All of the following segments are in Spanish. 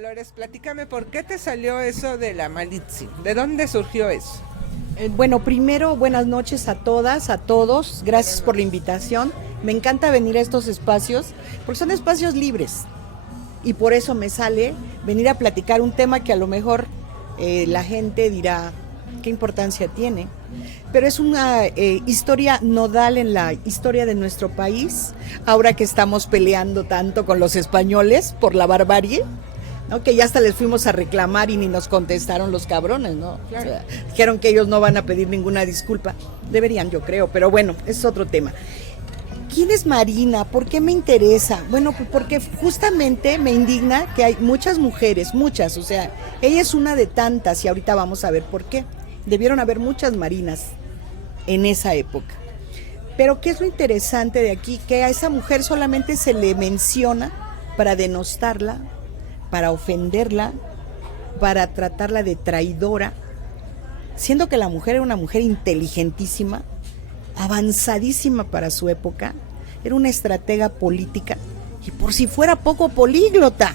Dolores, platícame, ¿por qué te salió eso de la Malitzin? ¿De dónde surgió eso? Bueno, primero, buenas noches a todas, a todos. Gracias por la invitación. Me encanta venir a estos espacios, porque son espacios libres. Y por eso me sale venir a platicar un tema que a lo mejor la gente dirá qué importancia tiene. Pero es una historia nodal en la historia de nuestro país, ahora que estamos peleando tanto con los españoles por la barbarie, ¿no? Que ya hasta les fuimos a reclamar y ni nos contestaron los cabrones, ¿no? Claro. O sea, dijeron que ellos no van a pedir ninguna disculpa. Deberían, yo creo, pero bueno, es otro tema. ¿Quién es Marina? ¿Por qué me interesa? Bueno, porque justamente me indigna que hay muchas mujeres, muchas, o sea, ella es una de tantas y ahorita vamos a ver por qué. Debieron haber muchas Marinas en esa época. Pero ¿qué es lo interesante de aquí? Que a esa mujer solamente se le menciona para denostarla, para ofenderla, para tratarla de traidora, siendo que la mujer era una mujer inteligentísima, avanzadísima para su época, era una estratega política y por si fuera poco políglota,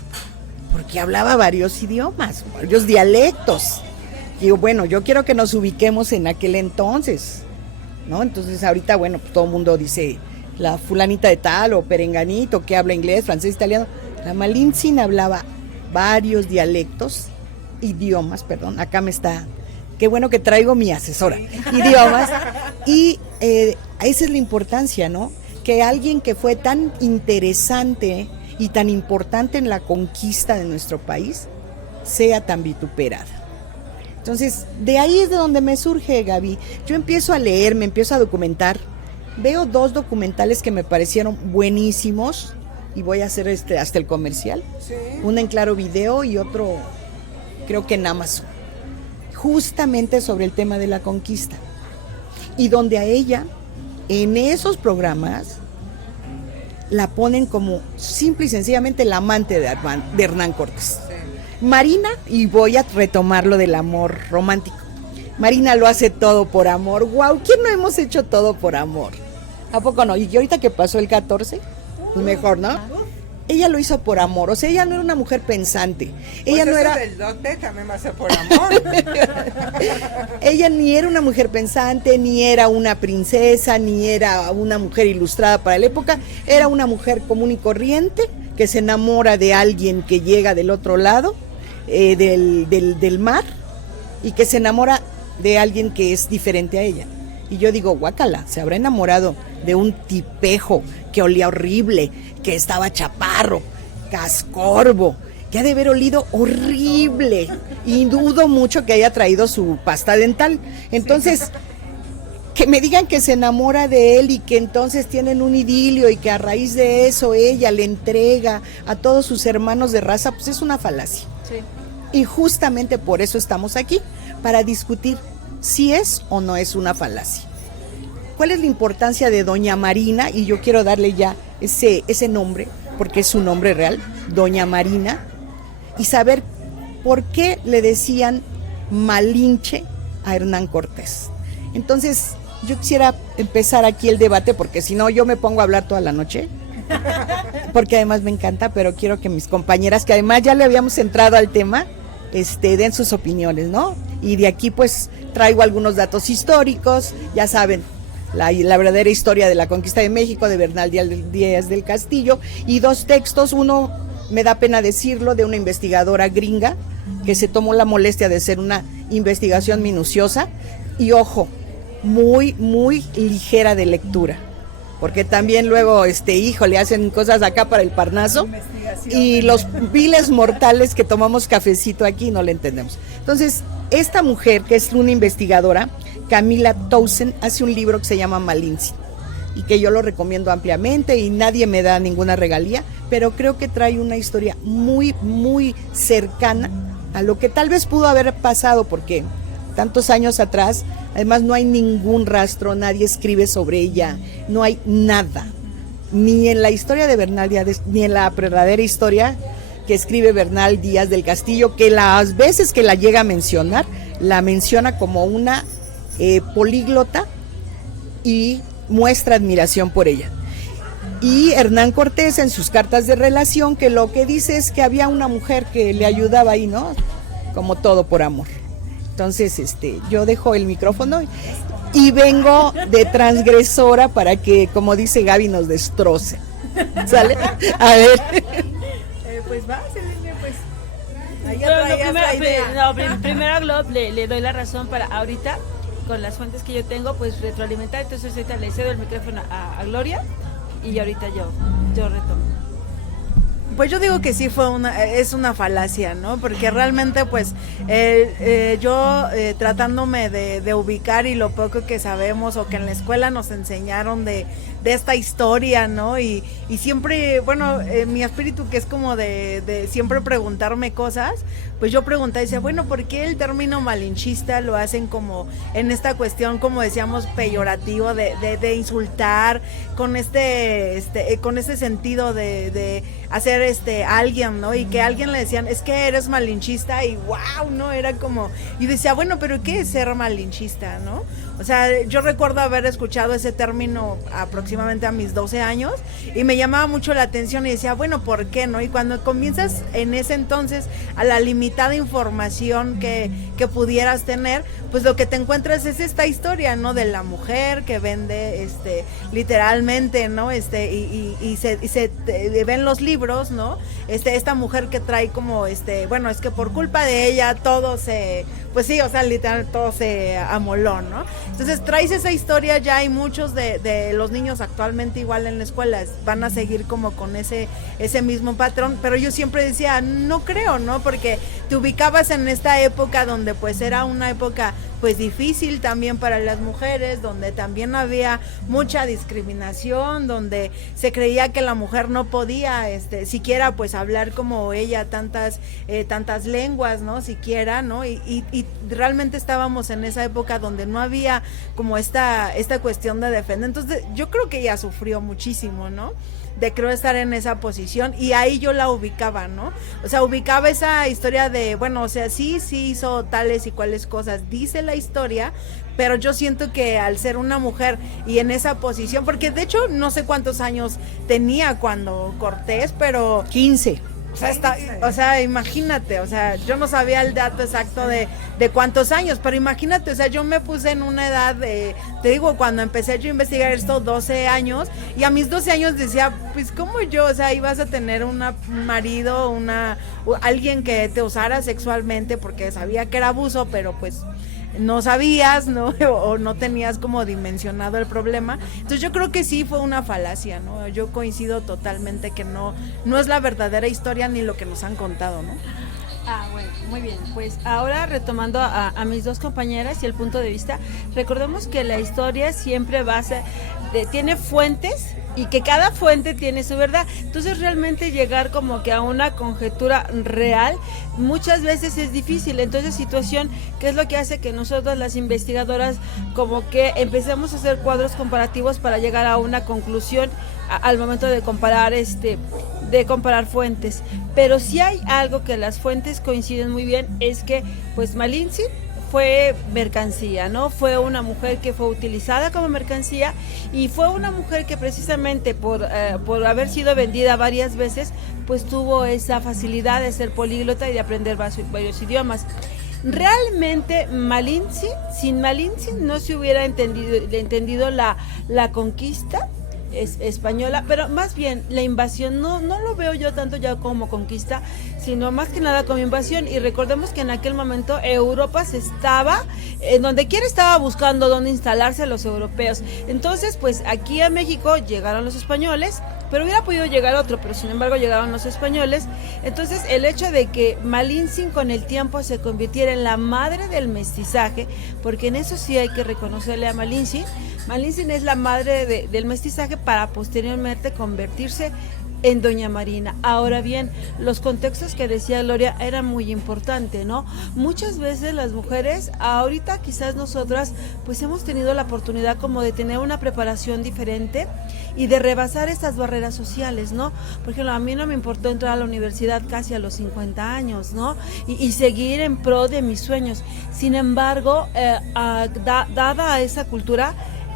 porque hablaba varios idiomas, varios dialectos. Y bueno, yo quiero que nos ubiquemos en aquel entonces, ¿no? Entonces ahorita, bueno, pues todo el mundo dice la fulanita de tal o perenganito que habla inglés, francés, italiano. La Malitzin hablaba varios dialectos, idiomas, perdón, acá me está, qué bueno que traigo mi asesora, idiomas, y esa es la importancia, ¿no? Que alguien que fue tan interesante y tan importante en la conquista de nuestro país sea tan vituperada. Entonces, de ahí es de donde me surge, Gaby. Yo empiezo a leer, me empiezo a documentar, veo 2 documentales que me parecieron buenísimos, y voy a hacer hasta el comercial, ¿sí? Uno en Claro Video y otro creo que en Amazon, justamente sobre el tema de la conquista, y donde a ella, en esos programas, la ponen como simple y sencillamente la amante de Hernán Cortés. Sí. Marina, y voy a retomar lo del amor romántico, Marina lo hace todo por amor. ¡Wow! ¿Quién no hemos hecho todo por amor? ¿A poco no? Y ahorita que pasó el 14, pues mejor, ¿no? Ella lo hizo por amor, o sea, ella no era una mujer pensante. Ella pues no era del dote también va a ser por amor. Ella ni era una mujer pensante, ni era una princesa, ni era una mujer ilustrada para la época. Era una mujer común y corriente que se enamora de alguien que llega del otro lado del mar y que se enamora de alguien que es diferente a ella. Y yo digo, guácala, se habrá enamorado de un tipejo que olía horrible, que estaba chaparro, cascorbo, que ha de haber olido horrible, y dudo mucho que haya traído su pasta dental. Entonces, que me digan que se enamora de él y que entonces tienen un idilio y que a raíz de eso ella le entrega a todos sus hermanos de raza, pues es una falacia. Sí. Y justamente por eso estamos aquí, para discutir si es o no es una falacia. ¿Cuál es la importancia de Doña Marina? Y yo quiero darle ya ese nombre, porque es su nombre real, Doña Marina, y saber por qué le decían Malinche a Hernán Cortés. Entonces, yo quisiera empezar aquí el debate, porque si no, yo me pongo a hablar toda la noche, porque además me encanta, pero quiero que mis compañeras, que además ya le habíamos entrado al tema, den sus opiniones, ¿no? Y de aquí, pues, traigo algunos datos históricos, ya saben, la verdadera historia de la conquista de México, de Bernal Díaz del Castillo, y 2 textos, uno, me da pena decirlo, de una investigadora gringa, que se tomó la molestia de hacer una investigación minuciosa, y ojo, muy, muy ligera de lectura, porque también luego, le hacen cosas acá para el Parnaso, y los viles mortales que tomamos cafecito aquí no le entendemos. Entonces, esta mujer, que es una investigadora, Camila Townsend, hace un libro que se llama Malitzin, y que yo lo recomiendo ampliamente y nadie me da ninguna regalía, pero creo que trae una historia muy, muy cercana a lo que tal vez pudo haber pasado, porque tantos años atrás, además no hay ningún rastro, nadie escribe sobre ella, no hay nada, ni en la historia de Bernal Díaz, ni en la verdadera historia que escribe Bernal Díaz del Castillo, que las veces que la llega a mencionar, la menciona como una políglota y muestra admiración por ella. Y Hernán Cortés en sus cartas de relación, que lo que dice es que había una mujer que le ayudaba ahí, ¿no? Como todo por amor. Entonces, yo dejo el micrófono y vengo de transgresora para que, como dice Gaby, nos destroce. ¿Sale? A ver. Pues va, Selene, pues. Primero a Glob le doy la razón para ahorita, con las fuentes que yo tengo, pues retroalimentar. Entonces ahorita le cedo el micrófono a Gloria y ahorita yo retomo. Pues yo digo que sí es una falacia, ¿no? Porque realmente pues yo tratándome de ubicar y lo poco que sabemos o que en la escuela nos enseñaron de esta historia, ¿no? Y siempre, bueno, mi espíritu que es como de siempre preguntarme cosas, pues yo preguntaba y decía, bueno, ¿por qué el término malinchista lo hacen como en esta cuestión, como decíamos, peyorativo de insultar, con con este sentido de hacer a alguien, ¿no? Y que a alguien le decían, es que eres malinchista y wow, ¿no? Era como, y decía, bueno, pero ¿qué es ser malinchista, no? O sea, yo recuerdo haber escuchado ese término aproximadamente a mis 12 años y me llamaba mucho la atención y decía, bueno, ¿por qué, no? Y cuando comienzas en ese entonces a la limitada información que pudieras tener, pues lo que te encuentras es esta historia, ¿no? De la mujer que vende, literalmente, ¿no? Y se ven los libros, ¿no? Esta mujer que trae como, bueno, es que por culpa de ella todo pues sí, o sea, literal todo se amoló, ¿no? Entonces traes esa historia ya y muchos de los niños actualmente igual en la escuela van a seguir como con ese mismo patrón, pero yo siempre decía, no creo, ¿no? Porque te ubicabas en esta época donde pues era una época pues difícil también para las mujeres, donde también había mucha discriminación, donde se creía que la mujer no podía siquiera pues hablar como ella tantas lenguas, ¿no? Siquiera, ¿no? Y realmente estábamos en esa época donde no había como esta cuestión de defender. Entonces yo creo que ella sufrió muchísimo, ¿no? De creo estar en esa posición y ahí yo la ubicaba, ¿no? O sea, ubicaba esa historia de, bueno, o sea, sí hizo tales y cuales cosas, dice la historia, pero yo siento que al ser una mujer y en esa posición, porque de hecho no sé cuántos años tenía cuando Cortés, pero 15. O sea, imagínate, o sea, yo no sabía el dato exacto de cuántos años, pero imagínate, o sea, yo me puse en una edad te digo, cuando empecé yo a investigar esto, 12 años, y a mis 12 años decía, pues como yo, o sea, ibas a tener un marido, alguien que te usara sexualmente, porque sabía que era abuso, pero pues no sabías, ¿no? O no tenías como dimensionado el problema. Entonces yo creo que sí fue una falacia, ¿no? Yo coincido totalmente que no es la verdadera historia ni lo que nos han contado, ¿no? Bueno, muy bien. Pues ahora retomando a mis dos compañeras y el punto de vista, recordemos que la historia siempre tiene fuentes y que cada fuente tiene su verdad. Entonces realmente llegar como que a una conjetura real muchas veces es difícil. Entonces situación, ¿qué es lo que hace que nosotros las investigadoras como que empecemos a hacer cuadros comparativos para llegar a una conclusión al momento de comparar comparar fuentes? Pero sí hay algo que las fuentes coinciden muy bien, es que pues Malinche fue mercancía, ¿no? Fue una mujer que fue utilizada como mercancía y fue una mujer que precisamente por haber sido vendida varias veces, pues tuvo esa facilidad de ser políglota y de aprender varios idiomas. Realmente sin Malinche no se hubiera entendido la conquista española, pero más bien la invasión no lo veo yo tanto ya como conquista, sino más que nada como invasión. Y recordemos que en aquel momento Europa donde quiera estaba buscando dónde instalarse los europeos. Entonces pues aquí a México llegaron los españoles, pero hubiera podido llegar otro, pero sin embargo llegaron los españoles. Entonces el hecho de que Malinche con el tiempo se convirtiera en la madre del mestizaje, porque en eso sí hay que reconocerle a Malinche es la madre del mestizaje para posteriormente convertirse en Doña Marina. Ahora bien, los contextos que decía Gloria eran muy importantes, ¿no? Muchas veces las mujeres, ahorita quizás nosotras, pues hemos tenido la oportunidad como de tener una preparación diferente y de rebasar estas barreras sociales, ¿no? Por ejemplo, a mí no me importó entrar a la universidad casi a los 50 años, ¿no? Y seguir en pro de mis sueños. Sin embargo, dada esa cultura,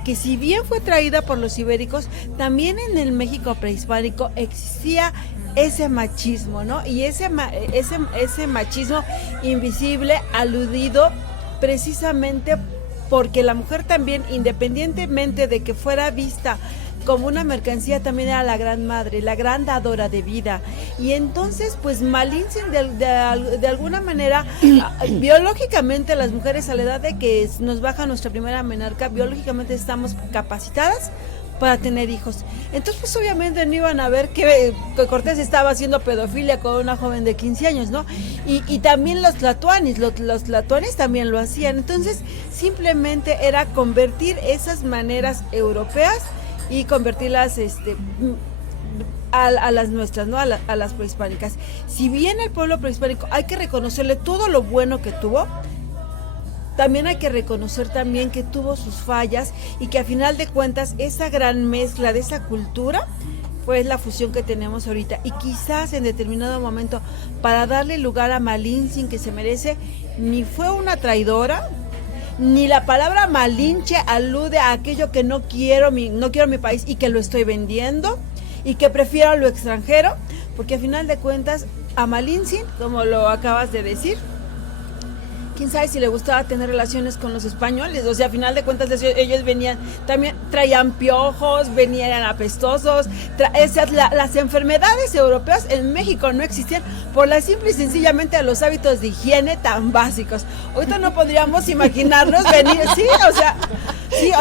que si bien fue traída por los ibéricos, también en el México prehispánico existía ese machismo, ¿no? Y ese machismo invisible, aludido precisamente porque la mujer también, independientemente de que fuera vista como una mercancía, también era la gran madre, la gran dadora de vida. Y entonces, pues Malintzin de alguna manera, biológicamente las mujeres a la edad de que nos baja nuestra primera menarca, biológicamente estamos capacitadas para tener hijos. Entonces, pues obviamente no iban a ver que Cortés estaba haciendo pedofilia con una joven de 15 años, ¿no? Y también los tlatoanis también lo hacían. Entonces, simplemente era convertir esas maneras europeas y convertirlas a las nuestras, ¿no? A las prehispánicas. Si bien el pueblo prehispánico hay que reconocerle todo lo bueno que tuvo, también hay que reconocer también que tuvo sus fallas y que a final de cuentas esa gran mezcla de esa cultura pues la fusión que tenemos ahorita. Y quizás en determinado momento, para darle lugar a Malintzin que se merece, ni fue una traidora, ni la palabra Malinche alude a aquello que no quiero mi país y que lo estoy vendiendo y que prefiero lo extranjero, porque a final de cuentas a Malintzin, como lo acabas de decir, quién sabe si le gustaba tener relaciones con los españoles. O sea, a final de cuentas ellos venían, también traían piojos, venían apestosos. Las enfermedades europeas en México no existían por la simple y sencillamente de los hábitos de higiene tan básicos. Ahorita no podríamos imaginarnos venir, sí, o sea,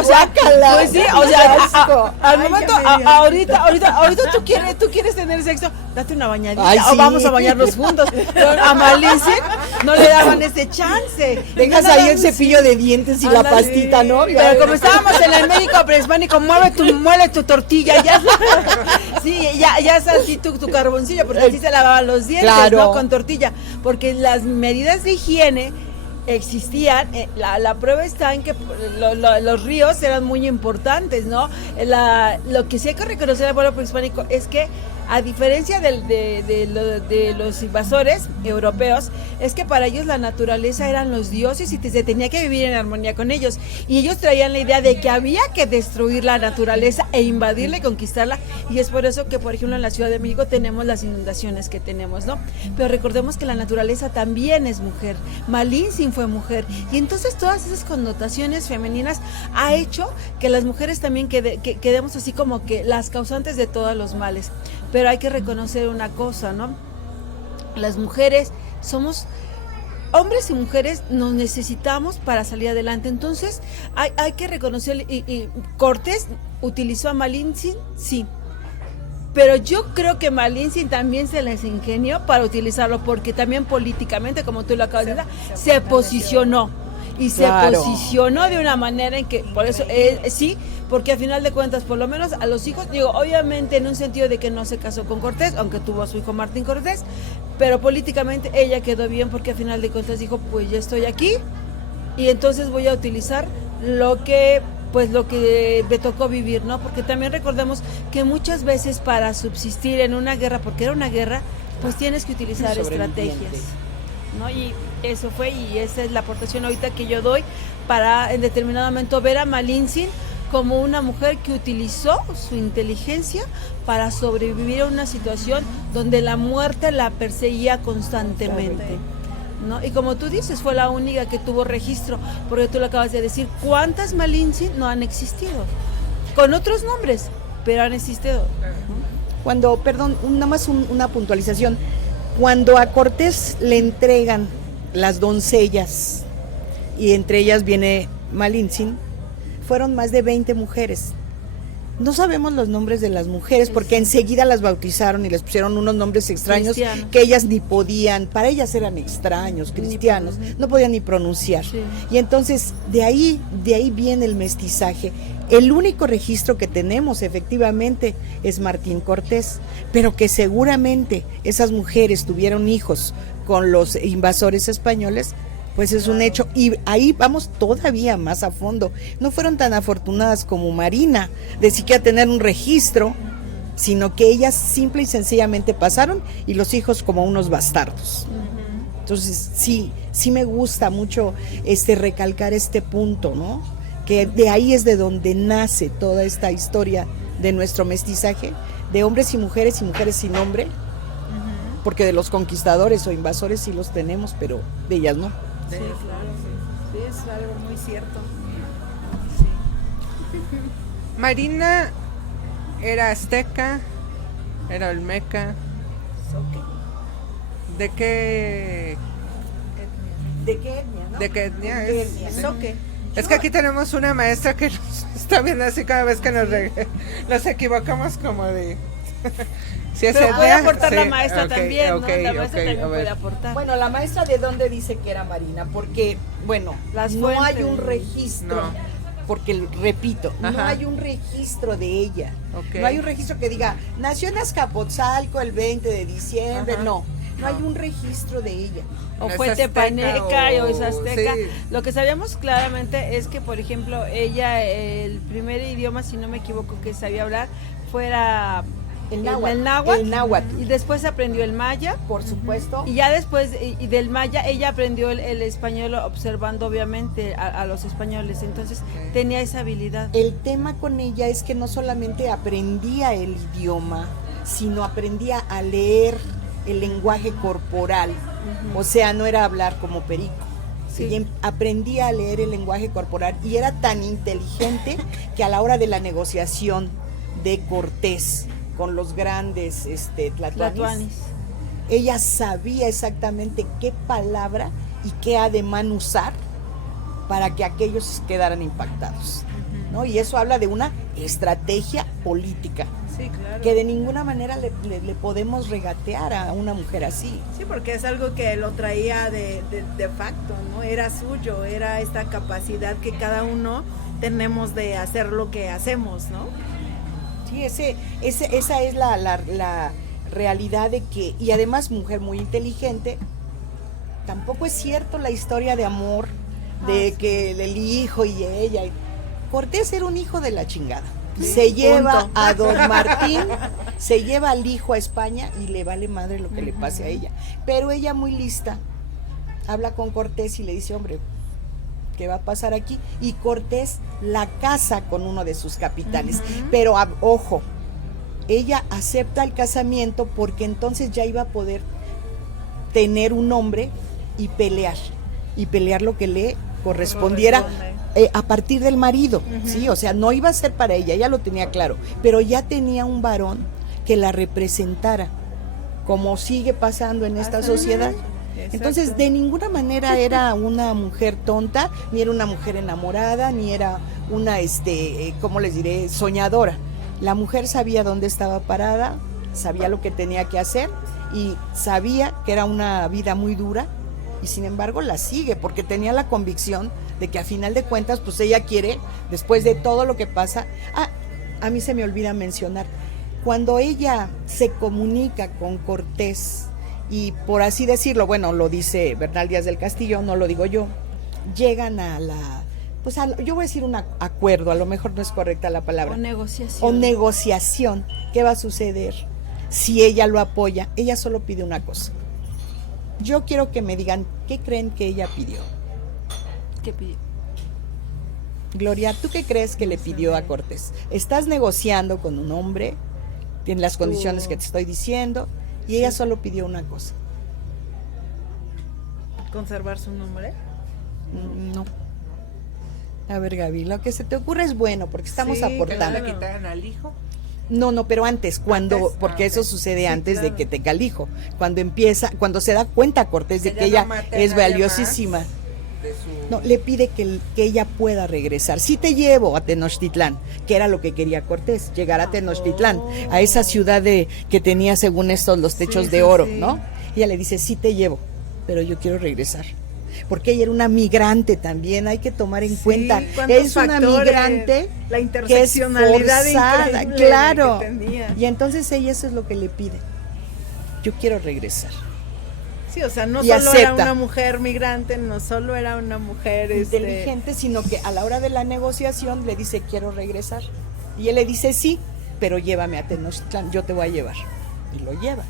Guácala, pues sí, o sea, al momento, ahorita tú quieres tener sexo, date una bañadita. Ay, o sí. vamos a bañarnos juntos. Pero a Malintzin no le daban ese chance. Dejas No, ahí el cepillo de dientes y la Ándale. pastita, ¿no? Pero como estábamos en el México prehispánico, muele tu tortilla, ya. Sí, ya es así tu carboncillo, porque así se lavaban los dientes, Claro. ¿no? Con tortilla. Porque las medidas de higiene existían, la prueba está en que los ríos eran muy importantes, ¿no? Lo que sí hay que reconocer al pueblo prehispánico es que, a diferencia de los invasores europeos, es que para ellos la naturaleza eran los dioses y se tenía que vivir en armonía con ellos. Y ellos traían la idea de que había que destruir la naturaleza e invadirla y conquistarla. Y es por eso que, por ejemplo, en la Ciudad de México tenemos las inundaciones que tenemos, ¿no? Pero recordemos que la naturaleza también es mujer. Malintzin fue mujer. Y entonces todas esas connotaciones femeninas ha hecho que las mujeres también quedemos así como que las causantes de todos los males. Pero hay que reconocer una cosa, ¿no? Las mujeres somos, hombres y mujeres nos necesitamos para salir adelante. Entonces hay que reconocer, y Cortés utilizó a Malintzin, sí. Pero yo creo que Malintzin también se les ingenió para utilizarlo, porque también políticamente, como tú lo acabas de decir, se posicionó. Y Claro. se posicionó de una manera en que, por eso, sí, porque a final de cuentas, por lo menos a los hijos, digo, obviamente en un sentido de que no se casó con Cortés, aunque tuvo a su hijo Martín Cortés, pero políticamente ella quedó bien, porque a final de cuentas dijo, pues ya estoy aquí, y entonces voy a utilizar lo que me tocó vivir, ¿no? Porque también recordemos que muchas veces para subsistir en una guerra, porque era una guerra, pues tienes que utilizar estrategias, ¿no? Y eso fue, y esa es la aportación ahorita que yo doy para en determinado momento ver a Malintzin como una mujer que utilizó su inteligencia para sobrevivir a una situación donde la muerte la perseguía constantemente, ¿no? Y como tú dices, fue la única que tuvo registro, porque tú lo acabas de decir, ¿cuántas Malintzin no han existido? Con otros nombres, pero han existido. Nada más una puntualización. Cuando a Cortés le entregan las doncellas, y entre ellas viene Malintzin, fueron más de 20 mujeres. No sabemos los nombres de las mujeres porque enseguida las bautizaron y les pusieron unos nombres extraños Cristianos. que ellas ni podían, para ellas eran extraños, cristianos, no podían ni pronunciar. Sí. Y entonces de ahí viene el mestizaje. El único registro que tenemos efectivamente es Martín Cortés, pero que seguramente esas mujeres tuvieron hijos con los invasores españoles, pues es un hecho, y ahí vamos todavía más a fondo. No fueron tan afortunadas como Marina de siquiera tener un registro, sino que ellas simple y sencillamente pasaron y los hijos como unos bastardos. Entonces sí me gusta mucho recalcar este punto, ¿no? que de ahí es de donde nace toda esta historia de nuestro mestizaje, de hombres y mujeres sin hombre, porque de los conquistadores o invasores sí los tenemos, pero de ellas no. Sí, claro, sí, es algo muy cierto. Marina era azteca, era olmeca. ¿De qué? ¿De qué etnia, no? ¿De qué etnia ¿De es? qué etnia? Sí. Soque. Es que aquí tenemos una maestra que nos está viendo así cada vez que nos equivocamos como de... Si es Pero puede etnia, aportar la sí, maestra ok, también, ok, ¿no? La maestra ok, también a ver. puede aportar. Bueno, la maestra de dónde dice que era Marina, porque, bueno, Las no hay fuentes. un registro, No. porque, repito, no Ajá. hay un registro de ella. Ok. No hay un registro que diga, nació en Azcapotzalco el 20 de diciembre, Ajá. no hay un registro de ella. O No fue es azteca tepaneca o es o- azteca. sí. Lo que sabíamos claramente es que, por ejemplo, ella, el primer idioma, si no me equivoco, que sabía hablar, fuera El el náhuatl. náhuatl. Y después aprendió el maya. Por supuesto. Y ya después, y del maya, ella aprendió el español observando obviamente a los españoles. Entonces Ok. tenía esa habilidad. El tema con ella es que no solamente aprendía el idioma, sino aprendía a leer el lenguaje corporal. O sea, no era hablar como perico. Sí. Ella aprendía a leer el lenguaje corporal y era tan inteligente que a la hora de la negociación de Cortés con los grandes tlatoanis, ella sabía exactamente qué palabra y qué ademán usar para que aquellos quedaran impactados, ¿no? Y eso habla de una estrategia política Sí, claro. que de ninguna manera le podemos regatear a una mujer así. Sí, porque es algo que lo traía de facto, ¿no? Era suyo, era esta capacidad que cada uno tenemos de hacer lo que hacemos, ¿no? Sí, esa es la realidad de que, y además mujer muy inteligente, tampoco es cierto la historia de amor de que el hijo y ella. Cortés era un hijo de la chingada. Se lleva punto. a don Martín, se lleva al hijo a España y le vale madre lo que le pase a ella. Pero ella muy lista, habla con Cortés y le dice, hombre, ¿qué va a pasar aquí? Y Cortés la casa con uno de sus capitanes. Pero ojo, ella acepta el casamiento porque entonces ya iba a poder tener un hombre y pelear lo que le correspondiera a partir del marido, ¿sí? O sea, no iba a ser para ella lo tenía claro, pero ya tenía un varón que la representara, como sigue pasando en esta sociedad. Entonces, de ninguna manera era una mujer tonta, ni era una mujer enamorada, ni era una, ¿cómo les diré?, soñadora. La mujer sabía dónde estaba parada, sabía lo que tenía que hacer y sabía que era una vida muy dura y sin embargo la sigue porque tenía la convicción de que a final de cuentas, pues ella quiere, después de todo lo que pasa, a mí se me olvida mencionar, cuando ella se comunica con Cortés, y por así decirlo, bueno, lo dice Bernal Díaz del Castillo, no lo digo yo, llegan a yo voy a decir un acuerdo, a lo mejor no es correcta la palabra. O O negociación. ¿Qué va a suceder si ella lo apoya? Ella solo pide una cosa. Yo quiero que me digan, ¿qué creen que ella pidió? ¿Qué pidió? Gloria, ¿tú qué crees que le pidió a Cortés? Estás negociando con un hombre, tiene las condiciones que te estoy diciendo, y ella solo pidió una cosa. Conservar su nombre. No. A ver, Gaby, lo que se te ocurre es bueno, porque estamos Sí, Que no aportando. le quitaran al hijo. No, pero antes, porque eso sucede antes de que tenga el hijo. Cuando se da cuenta Cortés de Que que ya ella no mate a es nadie valiosísima. De su... No, le pide que ella pueda regresar. Sí te llevo a Tenochtitlán, que era lo que quería Cortés, llegar a Tenochtitlán, a esa ciudad que tenía según estos los techos de oro, ¿no? Ella le dice, sí te llevo, pero yo quiero regresar. Porque ella era una migrante también, hay que tomar en cuenta. Es una migrante la que es interseccionalidad forzada, increíble claro. que tenía. Y entonces ella eso es lo que le pide. Yo quiero regresar. Sí, o sea, no Y solo era acepta. una mujer migrante, no solo era una mujer Inteligente, sino que a la hora de la negociación le dice, quiero regresar. Y él le dice, sí, pero llévame a Tenochtitlán, yo te voy a llevar. Y lo lleva.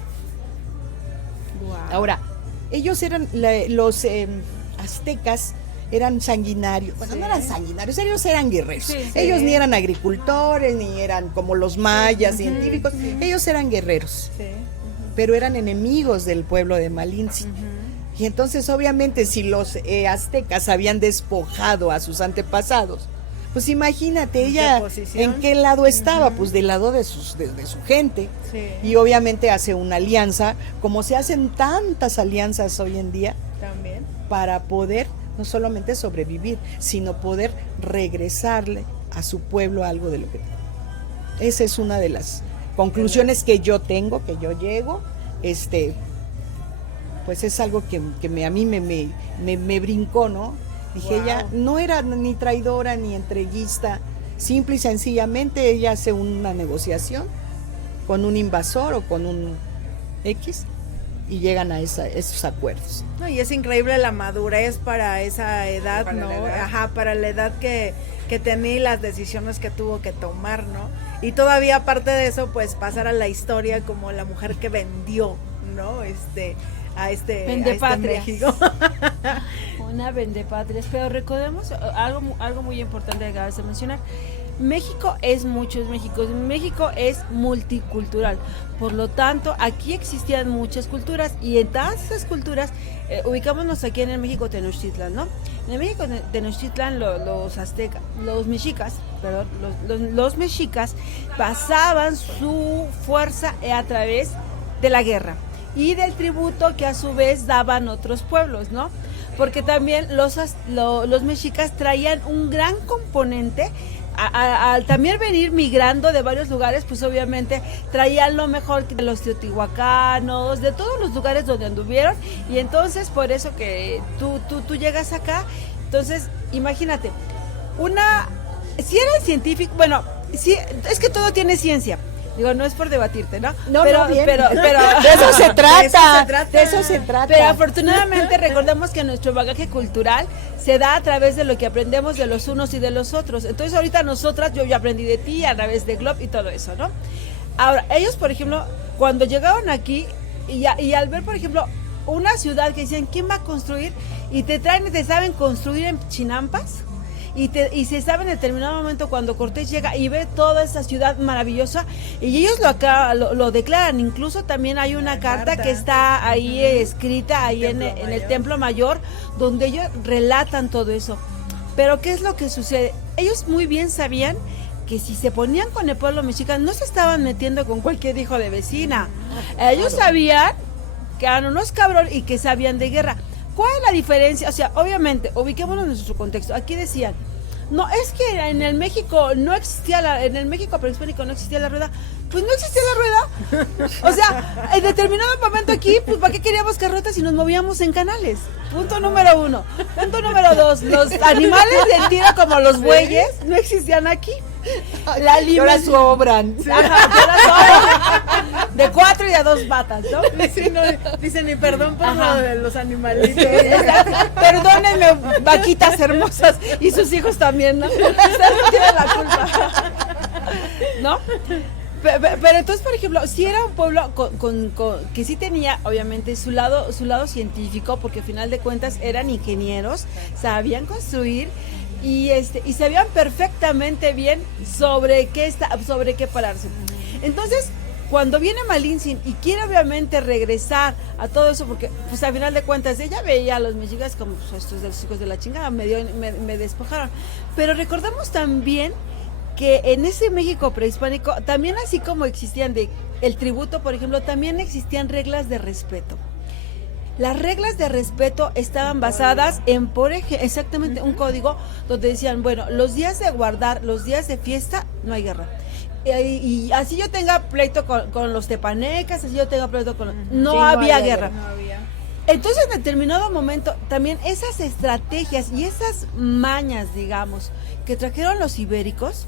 Wow. Ahora, ellos eran los aztecas, eran sanguinarios. Bueno, no eran sanguinarios, ellos eran guerreros. Sí, sí. Ellos ni eran agricultores, ni eran como los mayas, científicos. Ellos eran guerreros, Sí. pero eran enemigos del pueblo de Malintzin. Y entonces, obviamente, si los aztecas habían despojado a sus antepasados, pues imagínate ¿En qué ella posición? en qué lado estaba, pues del lado de su gente. Sí. Y obviamente hace una alianza, como se hacen tantas alianzas hoy en día, También. para poder no solamente sobrevivir, sino poder regresarle a su pueblo algo de lo que tiene. Esa es una de las conclusiones que yo tengo, que yo llego, pues es algo que a mí me brincó, ¿no? Dije, Wow. ella no era ni traidora ni entreguista, simple y sencillamente ella hace una negociación con un invasor o con un X y llegan a esos acuerdos. No, y es increíble la madurez para esa edad, Para ¿no? la edad. Ajá, para la edad que tenía y las decisiones que tuvo que tomar, ¿no? Y todavía aparte de eso, pues pasar a la historia como la mujer que vendió, ¿no? A este Vendepatrias. México. Una vendepatrias, pero recordemos algo muy importante que acabas de mencionar. México es México es multicultural, por lo tanto aquí existían muchas culturas y en todas esas culturas, ubicámonos aquí en el México Tenochtitlan, ¿no? En el México Tenochtitlan los mexicas basaban su fuerza a través de la guerra y del tributo que a su vez daban otros pueblos, ¿no? Porque también los mexicas traían un gran componente. Al también venir migrando de varios lugares, pues obviamente traían lo mejor de los teotihuacanos, de todos los lugares donde anduvieron, y entonces por eso que tú llegas acá, entonces imagínate, si eran científicos, bueno, sí, es que todo tiene ciencia. Digo, no es por debatirte, ¿no? No, pero, no, bien. pero De eso se trata. De eso se trata. pero afortunadamente recordemos que nuestro bagaje cultural se da a través de lo que aprendemos de los unos y de los otros. Entonces ahorita yo ya aprendí de ti a través de Glob y todo eso, ¿no? Ahora, ellos, por ejemplo, cuando llegaron aquí y al ver, por ejemplo, una ciudad que decían, ¿quién va a construir? Y te traen y te saben construir en chinampas. Y se sabe en determinado momento cuando Cortés llega y ve toda esa ciudad maravillosa y ellos lo declaran. Incluso también hay una carta que está ahí escrita ahí en el Templo Mayor, donde ellos relatan todo eso. Pero ¿qué es lo que sucede? Ellos muy bien sabían que si se ponían con el pueblo mexica no se estaban metiendo con cualquier hijo de vecina. Ellos sabían que eran unos cabrones y que sabían de guerra. ¿Cuál es la diferencia? O sea, obviamente, ubiquémonos en nuestro contexto. Aquí decían, no, es que en el México en el México prehispánico no existía la rueda. Pues no existía la rueda. O sea, en determinado momento aquí, pues ¿para qué queríamos carretas si nos movíamos en canales? Punto número 1. Punto número 2, los animales del tiro como los bueyes no existían aquí. Ahora sobran. De 4 y de 2 patas, ¿no? Sí, no, dicen, y perdón por Ajá. lo de los animalitos. Perdónenme, vaquitas hermosas y sus hijos también, ¿no? Ustedes no tienen la culpa, ¿no? Pero entonces, por ejemplo, si era un pueblo que sí tenía, obviamente, su lado científico, porque al final de cuentas eran ingenieros, sabían construir y sabían perfectamente bien sobre qué pararse. Entonces, cuando viene Malintzin y quiere obviamente regresar a todo eso, porque pues al final de cuentas ella veía a los mexicas como pues, estos de los hijos de la chingada, me despojaron. Pero recordemos también que en ese México prehispánico, también así como existían el tributo, por ejemplo, también existían reglas de respeto. Las reglas de respeto estaban basadas en, exactamente, un código donde decían, bueno, los días de guardar, los días de fiesta, no hay guerra. Y así yo tenga pleito con los tepanecas, así yo tenga pleito con... No había guerra. No había. Entonces, en determinado momento, también esas estrategias y esas mañas, digamos, que trajeron los ibéricos,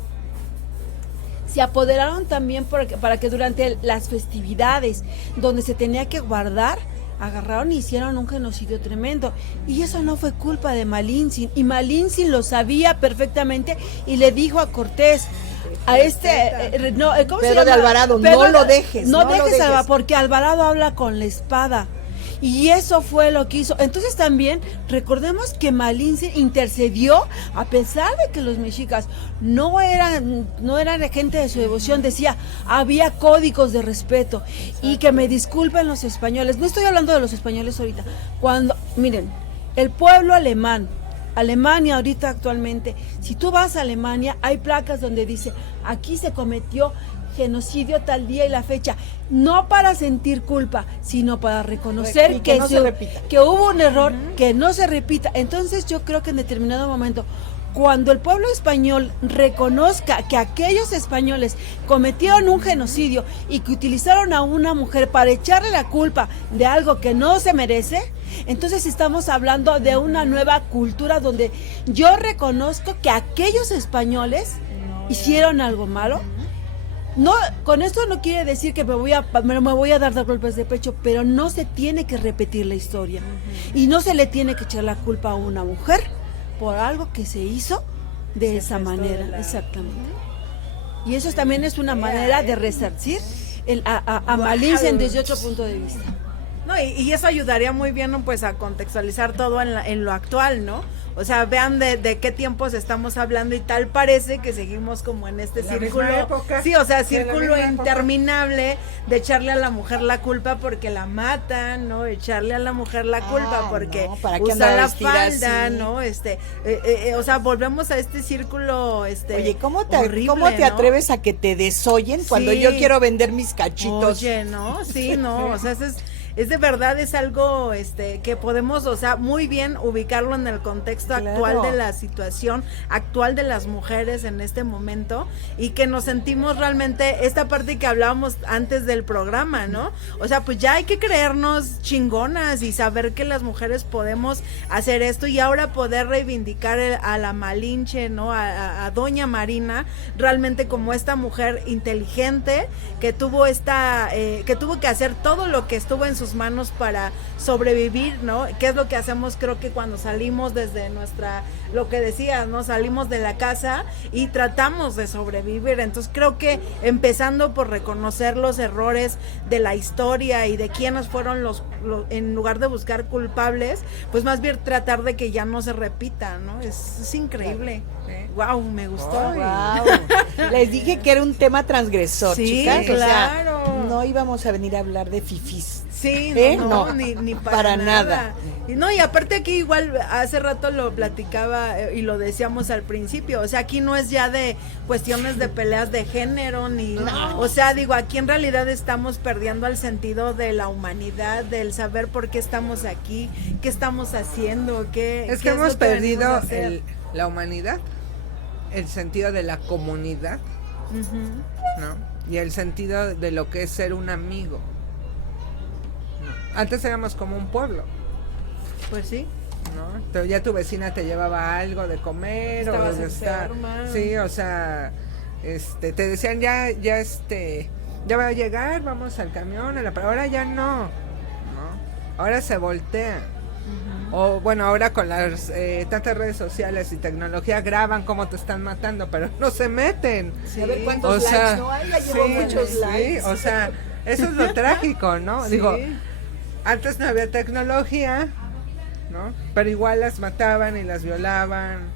se apoderaron también para que durante las festividades donde se tenía que guardar, agarraron y hicieron un genocidio tremendo. Y eso no fue culpa de Malintzin. Y Malintzin lo sabía perfectamente y le dijo a Cortés, a ¿cómo se Pedro de llama? Alvarado, no lo dejes. No dejes, porque Alvarado habla con la espada. Y eso fue lo que hizo. Entonces también recordemos que Malinche intercedió, a pesar de que los mexicas no eran gente de su devoción, decía, había códigos de respeto. Y que me disculpen los españoles, no estoy hablando de los españoles ahorita, miren, el pueblo alemán, Alemania ahorita actualmente, si tú vas a Alemania, hay placas donde dice, aquí se cometió genocidio tal día y la fecha, no para sentir culpa, sino para reconocer que no se repita, que hubo un error, que no se repita. Entonces yo creo que en determinado momento, cuando el pueblo español reconozca que aquellos españoles cometieron un genocidio y que utilizaron a una mujer para echarle la culpa de algo que no se merece, entonces estamos hablando de una nueva cultura donde yo reconozco que aquellos españoles hicieron algo malo. No, con esto no quiere decir que me voy a dar golpes de pecho, pero no se tiene que repetir la historia. Y no se le tiene que echar la culpa a una mujer por algo que se hizo de esa manera. Exactamente. Y eso también es una manera de resarcir a Malinche desde otro punto de vista. No, y eso ayudaría muy bien, ¿no? Pues a contextualizar todo en lo actual, ¿no? O sea, vean de qué tiempos estamos hablando y tal parece que seguimos como en este círculo. Sí, o sea, círculo interminable de echarle a la mujer la culpa porque la matan, ¿no? Echarle a la mujer la culpa porque usa la falda, así, ¿no? O sea, volvemos a este círculo, Oye, ¿cómo te horrible, atreves a que te desollen cuando yo quiero vender mis cachitos? Oye, ¿no? Sí, no, o sea, es de verdad, es algo que podemos, o sea, muy bien ubicarlo en el contexto actual de la situación, actual de las mujeres en este momento, y que nos sentimos realmente, esta parte que hablábamos antes del programa, ¿no? O sea, pues ya hay que creernos chingonas y saber que las mujeres podemos hacer esto y ahora poder reivindicar a la Malinche, ¿no? A Doña Marina, realmente como esta mujer inteligente que tuvo que tuvo que hacer todo lo que estuvo en sus manos para sobrevivir, ¿no? ¿Qué es lo que hacemos? Creo que cuando salimos desde lo que decías, ¿no? Salimos de la casa y tratamos de sobrevivir. Entonces creo que empezando por reconocer los errores de la historia y de quiénes fueron en lugar de buscar culpables, pues más bien tratar de que ya no se repita, ¿no? Es increíble. Wow, me gustó. Wow. Les dije que era un tema transgresor, sí, chicas. Claro. O sea, no íbamos a venir a hablar de fifís. Sí, no, ni para nada. Y no, y aparte aquí igual hace rato lo platicaba y lo decíamos al principio, o sea, aquí no es ya de cuestiones de peleas de género o sea, digo, aquí en realidad estamos perdiendo el sentido de la humanidad, del saber por qué estamos aquí, qué estamos haciendo, es que hemos perdido la humanidad, el sentido de la comunidad, ¿no? Y el sentido de lo que es ser un amigo. Antes éramos como un pueblo. Pues sí. ¿No? Pero ya tu vecina te llevaba algo de comer. Estabas o enferma. Sí, o sea, te decían ya va a llegar, vamos al camión, ahora ya no. Ahora se voltea. O bueno, ahora con las tantas redes sociales y tecnología graban cómo te están matando, pero no se meten. Sí. A ver cuántos likes, ¿no? Ay, ya llevo muchos likes. O sea, eso es lo trágico, ¿no? Sí. Digo, antes no había tecnología, ¿no? Pero igual las mataban y las violaban.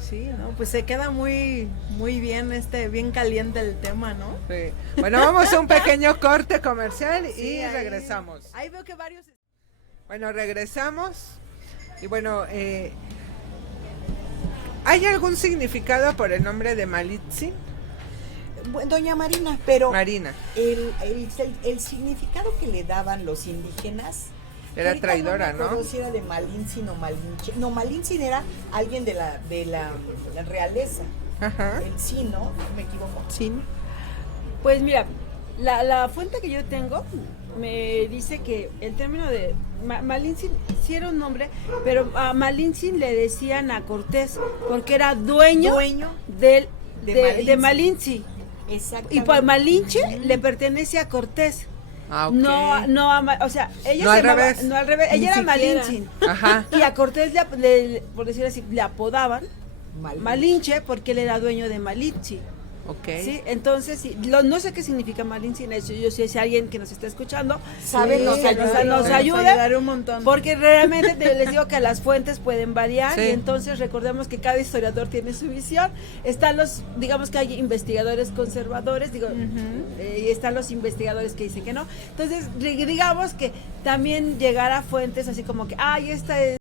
Sí, ¿no? Pues se queda muy bien bien caliente el tema, ¿no? Sí. Bueno, vamos a un pequeño corte comercial y regresamos. Ahí veo que varios... Bueno, regresamos. Y bueno, ¿hay algún significado por el nombre de Malinche? Doña Marina, pero Marina. El significado que le daban los indígenas era traidora, no ¿no? Si era de Malinche o Malinche. No, Malinche era alguien de la realeza. Ajá. El sí, ¿no? Me equivoco. Sí. Pues mira, la fuente que yo tengo me dice que el término de Malinche sí era un nombre, pero a Malinche le decían a Cortés porque era dueño de Malinche. Exactamente. Y pues Malinche le pertenece a Cortés. Ah, okay. O sea, ella no se al llamaba, revés. no al revés, ella era Malinche. Ajá. Y a Cortés por decir así, le apodaban Malinche porque él era dueño de Malinche. Ok. Sí, entonces, sí, no sé qué significa Malintzin, eso yo sé si alguien que nos está escuchando Sabe, nos ayuda. nos ayuda, ayudará un montón. porque realmente les digo que las fuentes pueden variar Sí. y entonces recordemos que cada historiador tiene su visión. Están digamos que hay investigadores conservadores, y están los investigadores que dicen que no. Entonces, digamos que también llegar a fuentes así como que, ay, esta es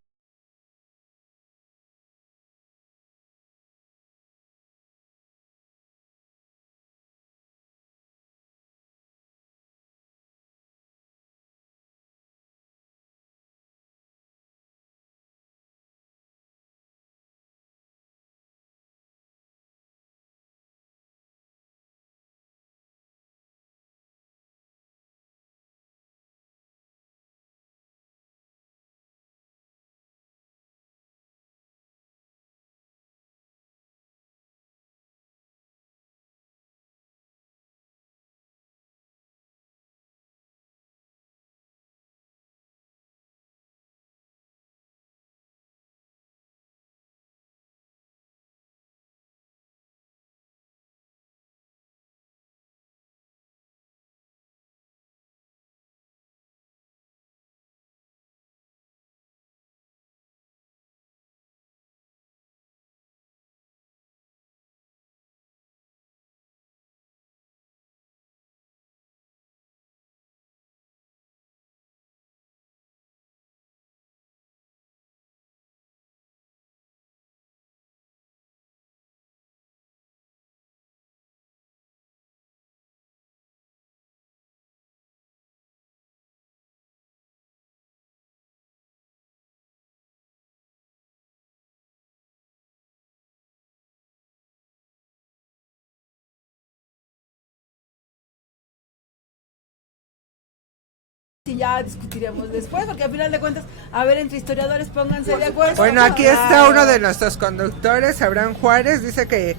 y ya discutiremos después, porque al final de cuentas, a ver, entre historiadores pónganse de acuerdo. Bueno, aquí está uno de nuestros conductores, Abraham Juárez, dice que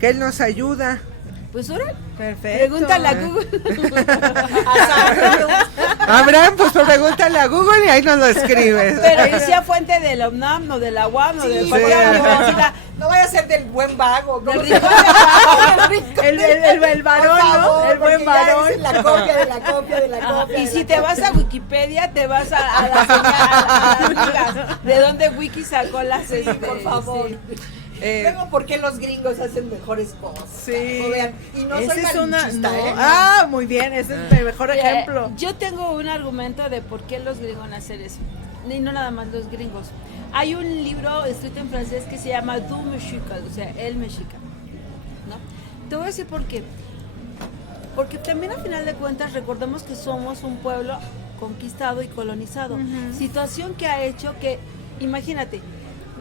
él nos ayuda. Pues ahora, Perfecto. pregúntale a Google. Abraham, pues pregúntale a Google y ahí nos lo escribes. Pero que sea fuente de la UNAM, o de la UAM, o de cualquier sí. universidad. No vaya a ser del buen vago. Del ¿cómo se rincón llama? El varón, Por favor, ¿no? El buen porque ya varón. dicen la copia de la copia de la copia. Y de si la te copia. vas a Wikipedia, te vas a las ligas de donde Wiki sacó las Por favor. sí. Luego, ¿por qué los gringos hacen mejores cosas? Sí. No vean. Y no Esa soy es una. malinchista, No. ¿eh? Ah, muy bien. Ese es el mejor ejemplo. Yo tengo un argumento de por qué los gringos hacer eso. Y no nada más los gringos. Hay un libro escrito en francés que se llama Du Mexica, o sea, el mexica. ¿No? Te voy a decir por qué. Porque también al final de cuentas recordemos que somos un pueblo conquistado y colonizado. Situación que ha hecho que, imagínate,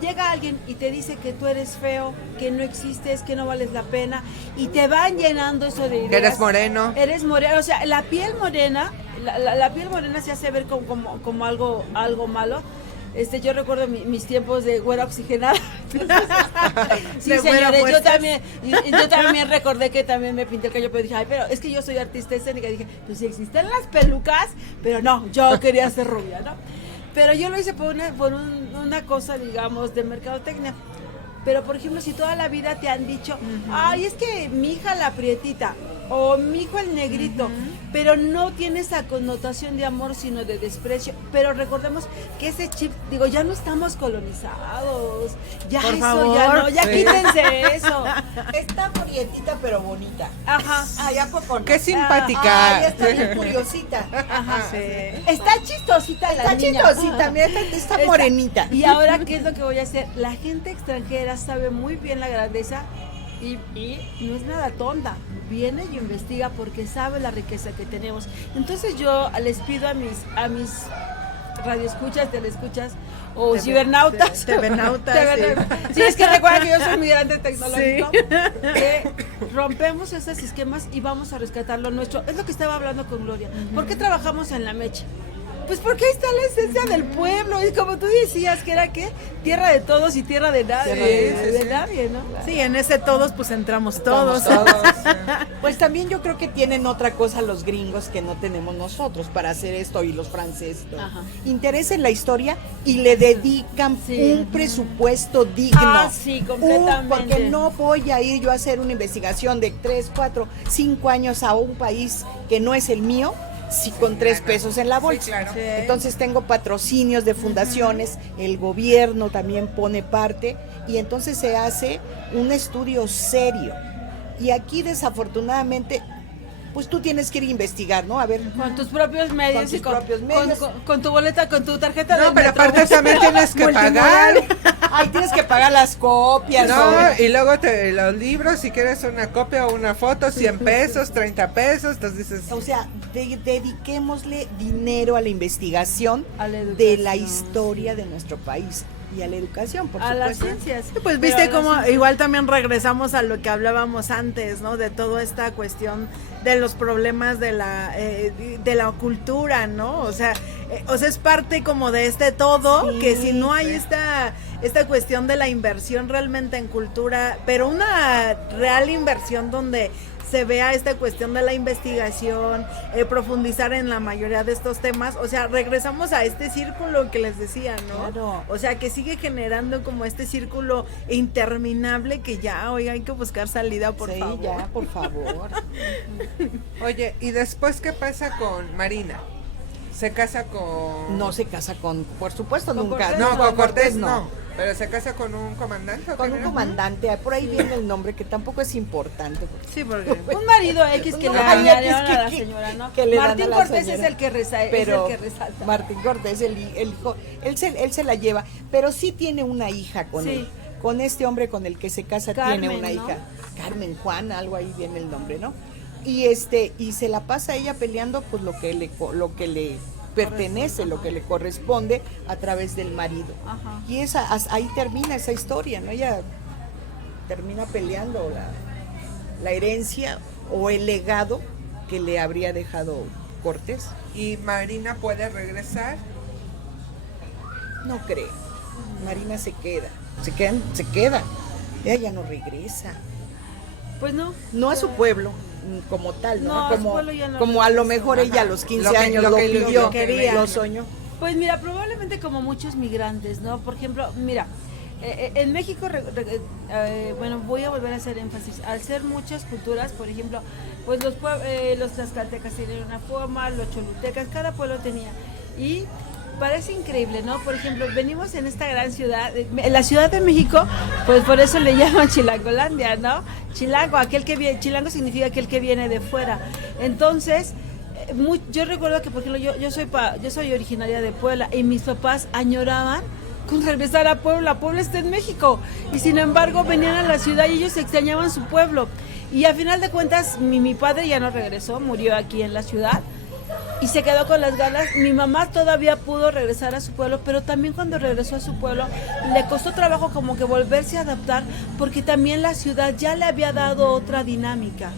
llega alguien y te dice que tú eres feo, que no existes, que no vales la pena, y te van llenando eso de ideas. Que eres moreno. Eres moreno, o sea, la piel morena, la piel morena se hace ver como algo malo. Yo recuerdo mis tiempos de güera oxigenada. Sí, De güera señores, fuerzas. yo también recordé que también me pinté el cabello, pero dije, ay, pero es que yo soy artista escénica. Dije, pues sí existen las pelucas, pero no, yo quería ser rubia, ¿no? Pero yo lo hice por una cosa, digamos, de mercadotecnia. Pero, por ejemplo, si toda la vida te han dicho, ay, es que mi hija la prietita, o mi hijo el negrito, pero no tiene esa connotación de amor, sino de desprecio. Pero recordemos que ese chip, digo, ya no estamos colonizados, ya Por eso, favor. ya no, ya Sí. quítense eso. Está prietita pero bonita. Ajá. Ay, ¿a poco no? Qué simpática. Ay, está bien curiosita. Ajá. Sí. Está chistosita la Está niña. chistosita, mira, está morenita. Y ahora, ¿qué es lo que voy a hacer? La gente extranjera sabe muy bien la grandeza y no es nada tonta. Viene y investiga porque sabe la riqueza que tenemos. Entonces yo les pido a mis radioescuchas, telescuchas o cibernautas. Tebernautas, sí. Sí, es que recuerda que yo soy migrante tecnológico. Que rompemos esos esquemas y vamos a rescatar lo nuestro. Es lo que estaba hablando con Gloria. ¿Por qué trabajamos en la mecha? Pues porque ahí está la esencia del pueblo, y como tú decías, que era, ¿qué? Tierra de todos y tierra de nadie, de nadie, ¿no? Sí, en ese todos pues entramos todos. Pues también yo creo que tienen otra cosa los gringos que no tenemos nosotros para hacer esto, y los franceses. Ajá. Interés en la historia y le dedican Sí. un presupuesto digno. Sí, completamente. Porque no voy a ir yo a hacer una investigación de 3, 4, 5 años a un país que no es el mío, si con 3 pesos en la bolsa. Sí, claro. Sí. Entonces tengo patrocinios de fundaciones, el gobierno también pone parte, y entonces se hace un estudio serio. Y aquí desafortunadamente, pues tú tienes que ir a investigar, ¿no? A ver, Con tus propios medios Con tus y propios medios. con tu boleta, con tu tarjeta de No, pero aparte Metrobús. también tienes que pagar. ay, tienes que pagar las copias. No, ¿no? y luego los libros, si quieres una copia o una foto, 100 pesos, 30 pesos, entonces dices, O sea, dediquémosle dinero a la investigación A la de la educación, historia de nuestro país y a la educación, por A las supuesto. ciencias. Pues Pero viste a las como ciencias. igual también regresamos a lo que hablábamos antes, ¿no? De toda esta cuestión de los problemas de la cultura, ¿no? O sea, es parte como de este todo, Sí, que si no hay sí. esta cuestión de la inversión realmente en cultura, pero una real inversión donde se vea esta cuestión de la investigación, profundizar en la mayoría de estos temas, o sea, regresamos a este círculo que les decía, ¿no? Claro. O sea, que sigue generando como este círculo interminable que ya, oiga, hay que buscar salida, por Sí, favor. ya, por favor. oye, ¿y después qué pasa con Marina? ¿Se casa con...? No se casa con, por supuesto, Con nunca. Cortés. No, con Cortés no. ¿Pero se casa con un comandante o Con qué un era? comandante, por ahí viene el nombre que tampoco es importante. Sí, porque Un marido X que Un le marido añadieron X a la que- señora, ¿no? que le dan Martín a la Cortés señora. es el que Pero es el que resalta. Martín Cortés, el hijo, él se la lleva, pero sí tiene una hija con Sí. él. Con este hombre con el que se casa Carmen, tiene una ¿no? hija. Carmen Juan, algo ahí viene el nombre, ¿no? Y y se la pasa ella peleando pues lo que le pertenece, lo que le corresponde a través del marido. Ajá. Y ahí termina esa historia, ¿no? Ella termina peleando la herencia o el legado que le habría dejado Cortés. ¿Y Marina puede regresar? No creo. Marina se queda. Se queda. Ella ya no regresa. Pues no. No a su pueblo como tal, ¿no? No, a su como pueblo ya no como a lo regresa. mejor ella a Ajá. los 15 Lo que- años lo lo que- lo pidió, que quería. lo soñó. Pues mira, probablemente como muchos migrantes, ¿no? Por ejemplo, mira, en México, bueno, voy a volver a hacer énfasis, al ser muchas culturas, por ejemplo, pues los tlaxcaltecas tenían una forma, los cholutecas, cada pueblo tenía. Y parece increíble, ¿no? Por ejemplo, venimos en esta gran ciudad, en la Ciudad de México, pues por eso le llaman Chilangolandia, ¿no? Chilango, Chilango significa aquel que viene de fuera. Entonces, yo recuerdo que, por ejemplo, yo soy originaria de Puebla y mis papás añoraban con regresar a Puebla. Puebla está en México y sin embargo venían a la ciudad y ellos extrañaban su pueblo. Y a final de cuentas mi padre ya no regresó, murió aquí en la ciudad y se quedó con las ganas. Mi mamá todavía pudo regresar a su pueblo, pero también cuando regresó a su pueblo le costó trabajo como que volverse a adaptar porque también la ciudad ya le había dado otra dinámica,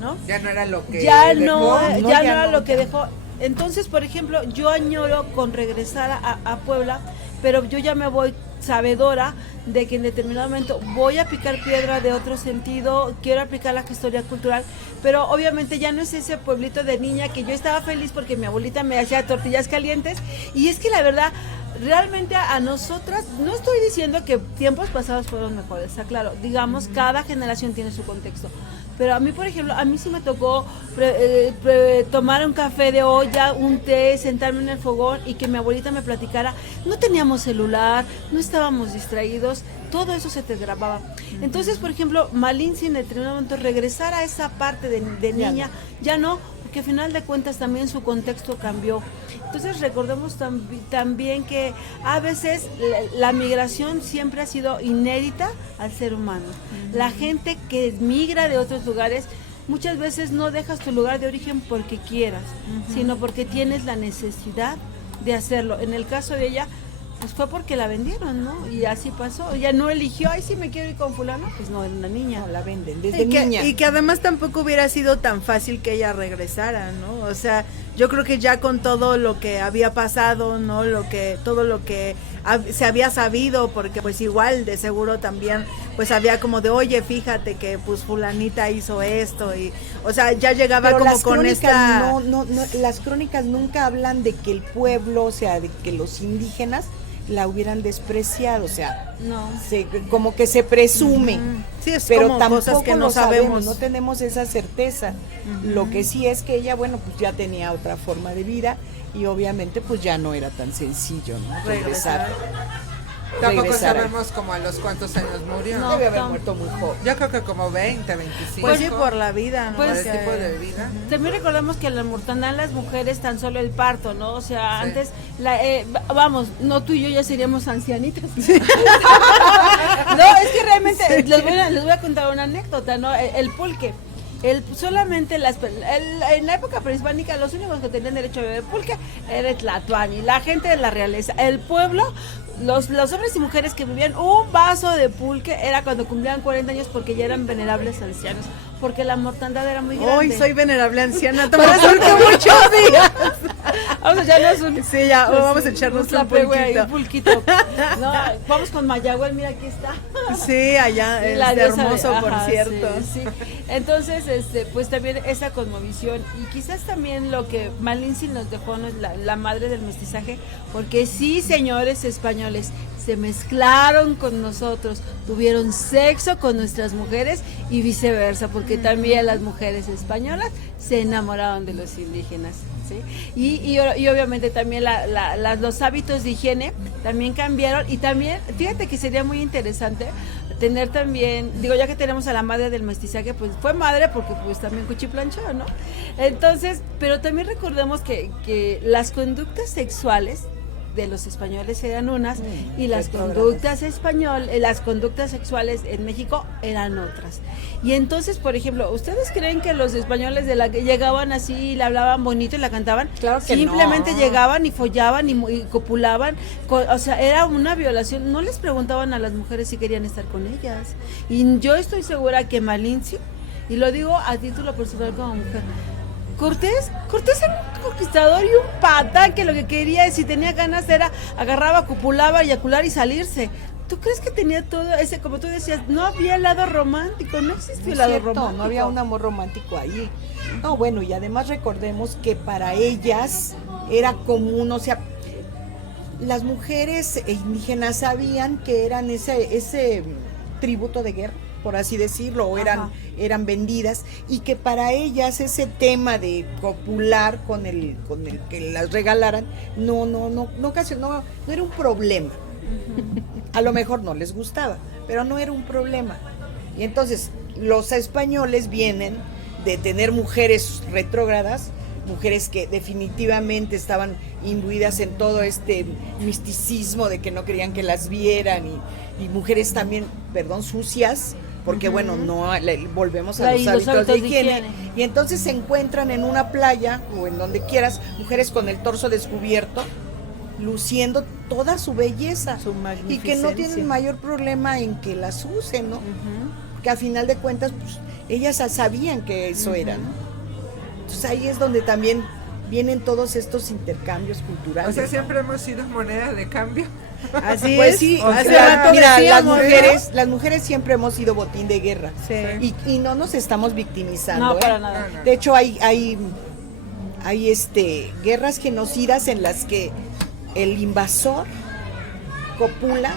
¿no? Ya no era lo que Ya dejó. no era lo que ya. dejó. Entonces, por ejemplo, yo añoro con regresar a Puebla, pero yo ya me voy sabedora de que en determinado momento voy a picar piedra de otro sentido, quiero aplicar la historia cultural, pero obviamente ya no es ese pueblito de niña que yo estaba feliz porque mi abuelita me hacía tortillas calientes, y es que la verdad, realmente a nosotras, no estoy diciendo que tiempos pasados fueron mejores, está claro, digamos, cada generación tiene su contexto, pero a mí, por ejemplo, a mí sí me tocó tomar un café de olla, un té, sentarme en el fogón y que mi abuelita me platicara. No teníamos celular, no estábamos distraídos, todo eso se te grababa. Entonces, por ejemplo, Malín, si en determinado momento regresar a esa parte de niña, ya no, porque al final de cuentas también su contexto cambió. Entonces recordemos también que a veces la migración siempre ha sido inédita al ser humano. La gente que migra de otros lugares muchas veces no dejas tu lugar de origen porque quieras, sino porque tienes la necesidad de hacerlo. En el caso de ella, pues fue porque la vendieron, ¿no? Y así pasó. Ella no eligió, ay, sí me quiero ir con fulano, pues no, era una niña. No, la venden desde Y niña. que además tampoco hubiera sido tan fácil que ella regresara, ¿no? O sea, yo creo que ya con todo lo que había pasado, ¿no? Todo lo que se había sabido, porque pues igual de seguro también pues había como de, oye, fíjate que pues fulanita hizo esto, y o sea, ya llegaba Pero como las con crónicas esta... no, las crónicas nunca hablan de que el pueblo, o sea, de que los indígenas la hubieran despreciado, o sea, No. como que se presume, Sí, es pero como tampoco cosas que no lo sabemos. no tenemos esa certeza. Lo que sí es que ella, bueno, pues ya tenía otra forma de vida y obviamente pues ya no era tan sencillo, ¿no? Regresar. Tampoco regresar. sabemos como a los cuántos años murió. No. Debe haber muerto muy joven. Yo creo que como 20, 25. Pues sí, por la vida, ¿no? por Pues, el tipo de vida. También recordamos que la mortandad en las mujeres tan solo el parto, ¿no? O sea, Sí. antes, vamos, no tú y yo ya seríamos ancianitas. No, es que realmente les voy a contar una anécdota, ¿no? El pulque. Solamente en la época prehispánica los únicos que tenían derecho a beber pulque era el Tlatoani, la gente de la realeza, el pueblo. Los hombres y mujeres que bebían un vaso de pulque era cuando cumplían 40 años porque ya eran venerables ancianos, porque la mortandad era muy grande. Hoy soy venerable anciana, te resulta muchos días. Vamos a echarnos un... Sí, ya, vamos a echarnos un un pulquito. pulquito. No, vamos con Mayagüel, mira, aquí está. Sí, allá, Sí, es la diosa hermoso, de- por ajá, cierto. Sí, sí. Entonces, pues también esa cosmovisión y quizás también lo que Malinche nos dejó, ¿no? La madre del mestizaje, porque sí, señores españoles, se mezclaron con nosotros, tuvieron sexo con nuestras mujeres y viceversa, porque también las mujeres españolas se enamoraron de los indígenas. ¿Sí? Y obviamente también los hábitos de higiene también cambiaron, y también, fíjate que sería muy interesante tener también, digo, ya que tenemos a la madre del mestizaje, pues fue madre porque pues también cuchiplanchó, ¿no? Entonces, pero también recordemos que las conductas sexuales de los españoles eran unas y las las conductas sexuales en México eran otras. Y entonces, por ejemplo, ¿ustedes creen que los españoles de la que llegaban así y le hablaban bonito y la cantaban? Claro que simplemente no. llegaban y follaban y copulaban, o sea, era una violación. No les preguntaban a las mujeres si querían estar con ellas. Y yo estoy segura que Malinche, y lo digo a título personal como mujer, Cortés era un conquistador y un patán que lo que quería, si tenía ganas, era agarraba, copulaba, eyacular y salirse. ¿Tú crees que tenía todo ese, como tú decías, no había el lado romántico, no existió el lado Cierto, romántico? no había un amor romántico ahí. No, bueno, y además recordemos que para ellas era común, o sea, las mujeres indígenas sabían que eran ese tributo de guerra, por así decirlo, o eran vendidas, y que para ellas ese tema de copular con el que las regalaran no era un problema. A lo mejor no les gustaba, pero no era un problema. Y entonces los españoles vienen de tener mujeres retrógradas, mujeres que definitivamente estaban imbuidas en todo este misticismo de que no querían que las vieran, y mujeres también, sucias, porque bueno, volvemos a los hábitos de higiene. Y entonces se encuentran en una playa o en donde quieras, mujeres con el torso descubierto, luciendo toda su belleza, Su y que no tienen mayor problema en que las usen, ¿no? Que a final de cuentas, pues, ellas sabían que eso era, ¿no? Entonces ahí es donde también vienen todos estos intercambios culturales. O sea, siempre hemos sido moneda de cambio. Así Pues es. sí, o hace sea, rato mira, decíamos, las mujeres siempre hemos sido botín de guerra, Sí. y no nos estamos victimizando, No, para ¿eh? nada. De hecho, hay guerras genocidas en las que el invasor copula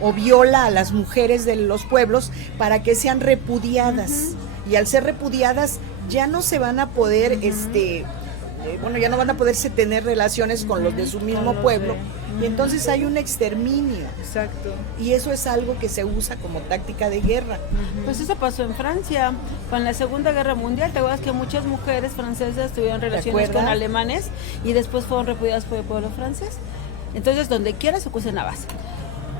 o viola a las mujeres de los pueblos para que sean repudiadas. Y al ser repudiadas ya no se van a poder, ya no van a poderse tener relaciones con los de su mismo pueblo. Y entonces hay un exterminio. Exacto. Y eso es algo que se usa como táctica de guerra. Pues eso pasó en Francia, con la Segunda Guerra Mundial. ¿Te acuerdas que muchas mujeres francesas tuvieron relaciones con acuerdas? alemanes y después fueron repudiadas por el pueblo francés? Entonces, donde quiera se usa navas.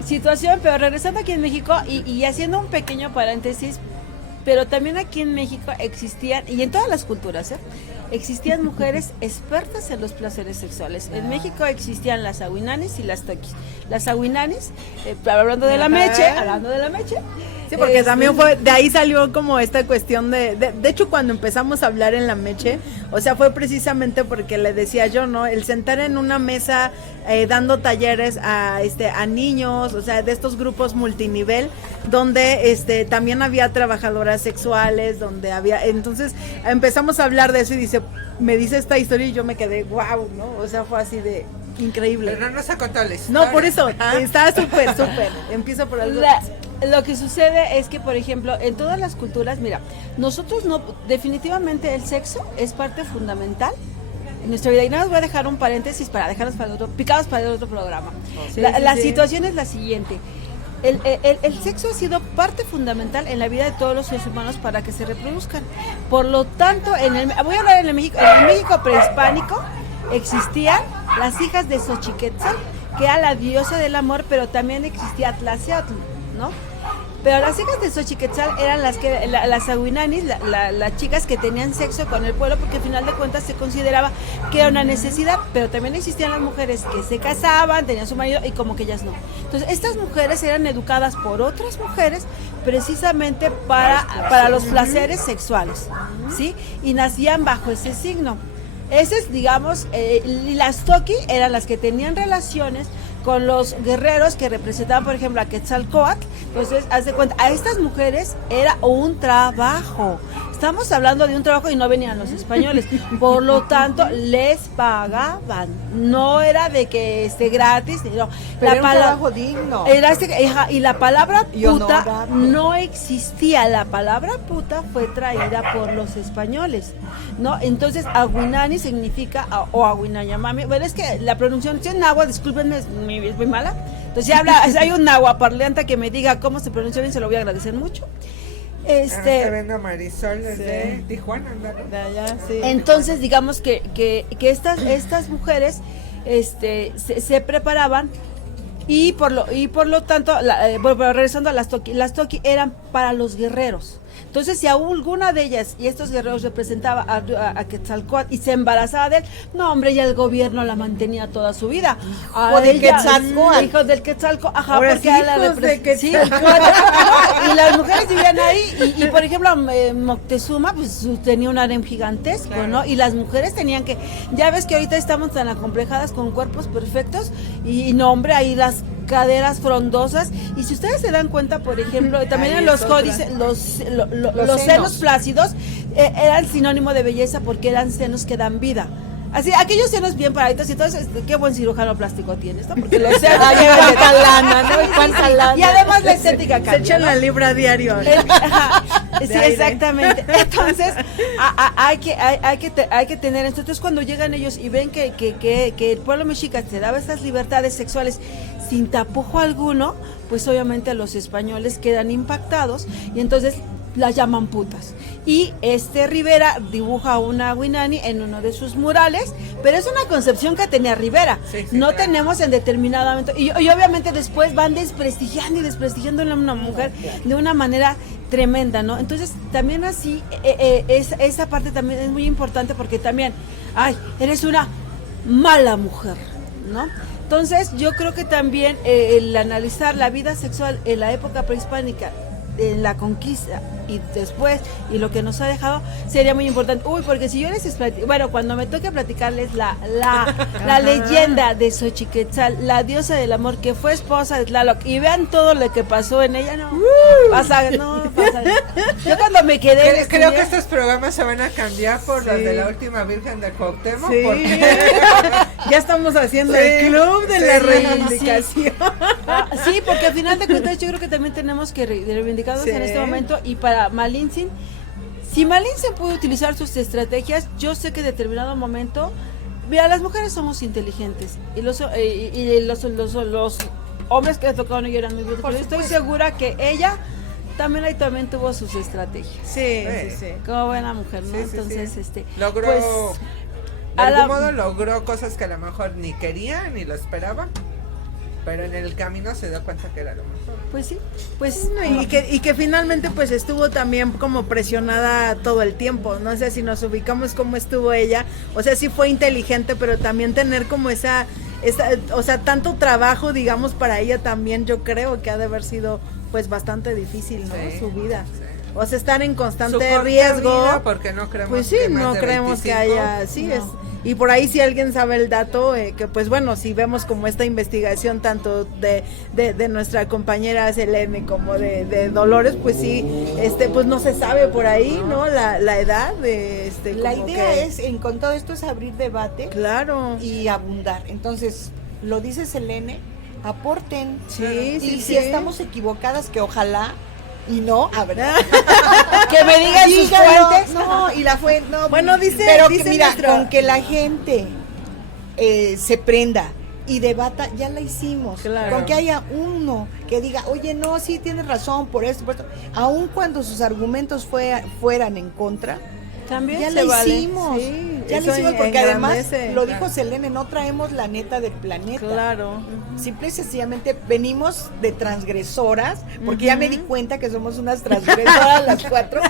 Situación, pero regresando aquí en México y haciendo un pequeño paréntesis, pero también aquí en México existían, y en todas las culturas, existían mujeres expertas en los placeres sexuales. En México existían las aguinanes y las toquis. Las aguinanes, hablando de la meche, Sí, porque también de ahí salió como esta cuestión de hecho, cuando empezamos a hablar en la Meche, O sea, fue precisamente porque le decía yo, ¿no? El sentar en una mesa dando talleres a niños, o sea, de estos grupos multinivel, donde también había trabajadoras sexuales, donde había, entonces empezamos a hablar de eso y me dice esta historia y yo me quedé, wow, ¿no? O sea, fue así de increíble. Pero no nos ha contado la historia. No, por eso, está súper. Empiezo por algo. Lo que sucede es que, por ejemplo, en todas las culturas, mira, nosotros definitivamente el sexo es parte fundamental en nuestra vida. Y nada más voy a dejar un paréntesis para dejarlos picados para el otro programa. La situación es la siguiente. El sexo ha sido parte fundamental en la vida de todos los seres humanos para que se reproduzcan. Por lo tanto, voy a hablar en el México prehispánico, existían las hijas de Xochiquetzal, que era la diosa del amor, pero también existía Tlaseotl, ¿no? Pero las hijas de Xochiquetzal eran las aguinanis, las chicas que tenían sexo con el pueblo, porque al final de cuentas se consideraba que era una necesidad, pero también existían las mujeres que se casaban, tenían su marido y como que ellas no. Entonces estas mujeres eran educadas por otras mujeres precisamente para los placeres sexuales, ¿sí? Y nacían bajo ese signo. Ese es, digamos, las Toqui eran las que tenían relaciones con los guerreros que representaban, por ejemplo, a Quetzalcóatl. Entonces, haz de cuenta, a estas mujeres era un trabajo. Estamos hablando de un trabajo y no venían los españoles. Por lo tanto, les pagaban. No era de que esté gratis. No. Pero era un trabajo digno. Y la palabra Y puta honorable. no existía. La palabra puta fue traída por los españoles, ¿no? Entonces, aguinani significa, o aguinayamami. Bueno, es que la pronunciación en agua, discúlpenme, es muy mala. Entonces, si hay un nahuaparlante que me diga cómo se pronuncia bien, se lo voy a agradecer mucho. Está viendo Marisol desde Tijuana, ¿no? De allá, sí. Entonces, digamos que estas mujeres se preparaban y por lo tanto, regresando a las Toqui eran para los guerreros. Entonces, si a alguna de ellas y estos guerreros representaba a Quetzalcóatl y se embarazaba de él, no, hombre, ya el gobierno la mantenía toda su vida. Hijo de Quetzalcóatl. Hijos del Quetzalcóatl, ajá, Ahora porque sí, era la hijos de representación. Y las mujeres vivían ahí y por ejemplo, Moctezuma pues tenía un harem gigantesco, claro, ¿no? Y las mujeres tenían que, ya ves que ahorita estamos tan acomplejadas con cuerpos perfectos y no, hombre, ahí las caderas frondosas, y si ustedes se dan cuenta, por ejemplo, también en los códices, los senos flácidos eran sinónimo de belleza porque eran senos que dan vida. Así, aquellos senos bien paraditos, y entonces, qué buen cirujano plástico tienes, ¿no? Porque los senos cuánta lana, ¿no? Y cuánta lana. Y además la estética cambia, se echan ¿no? la libra diario. Sí, exactamente. Entonces, hay que tener esto. Entonces, cuando llegan ellos y ven que el pueblo mexica se daba estas libertades sexuales sin tapujo alguno, pues obviamente los españoles quedan impactados y entonces las llaman putas. Y Rivera dibuja a una Aguinani en uno de sus murales, pero es una concepción que tenía Rivera. Sí, no claro. tenemos en determinado momento. Y obviamente después van desprestigiando a una mujer de una manera tremenda, ¿no? Entonces, también así, esa parte también es muy importante porque también, eres una mala mujer, ¿no? Entonces, yo creo que también el analizar la vida sexual en la época prehispánica, en la conquista y después, y lo que nos ha dejado, sería muy importante. Porque si yo les bueno, cuando me toque platicarles la leyenda de Xochiquetzal, la diosa del amor, que fue esposa de Tlaloc, y vean todo lo que pasó en ella, no pasa. Yo cuando me quedé Creo que estos programas se van a cambiar por los de la última Virgen de Cuauhtémoc, Sí. porque Ya estamos haciendo el club de la reivindicación. Sí, porque al final de cuentas yo creo que también tenemos que reivindicarnos en este momento. Y para Malintzin, si Malintzin puede utilizar sus estrategias, yo sé que en determinado momento, mira, las mujeres somos inteligentes y los hombres que le tocaron y eran muy brutos, pero estoy segura que ella también tuvo sus estrategias. Sí. Como buena mujer, ¿no? Sí, sí, Entonces, sí. Logró, pues, de algún modo logró cosas que a lo mejor ni quería ni lo esperaba, pero en el camino se dio cuenta que era lo mejor. Pues sí, pues Y que finalmente pues estuvo también como presionada todo el tiempo, no sé si nos ubicamos cómo estuvo ella, o sea, sí fue inteligente, pero también tener como esa o sea, tanto trabajo, digamos, para ella también, yo creo que ha de haber sido pues bastante difícil, ¿no? Sí, Su vida. sí. o sea, están en Su constante corta riesgo. vida, porque no creemos Pues sí, que más no de creemos que 25. haya, sí es. Y por ahí si alguien sabe el dato, que pues bueno, si vemos como esta investigación tanto de nuestra compañera Selene como de Dolores, pues sí, pues no se sabe por ahí, ¿no? La edad de La como idea que- es, con todo esto, es abrir debate Claro. y abundar. Entonces, lo dice Selene, aporten. Sí, Y sí, si sí. estamos equivocadas, que ojalá, y no, a ver. Que me digan sus Dígalo. fuentes. No, y la fuente, no. Bueno, dice- pero dice que mira, nuestro- con que la gente se prenda y debata, ya la hicimos. Claro. Con que haya uno que diga, oye, no, sí tienes razón, por esto, aun cuando sus argumentos fueran en contra, También ya se la vale. hicimos. Sí, Ya eso lo hicimos porque además, engrandece. lo dijo Selene, no traemos la neta del planeta. Claro. Simple y sencillamente venimos de transgresoras, porque ya me di cuenta que somos unas transgresoras las cuatro.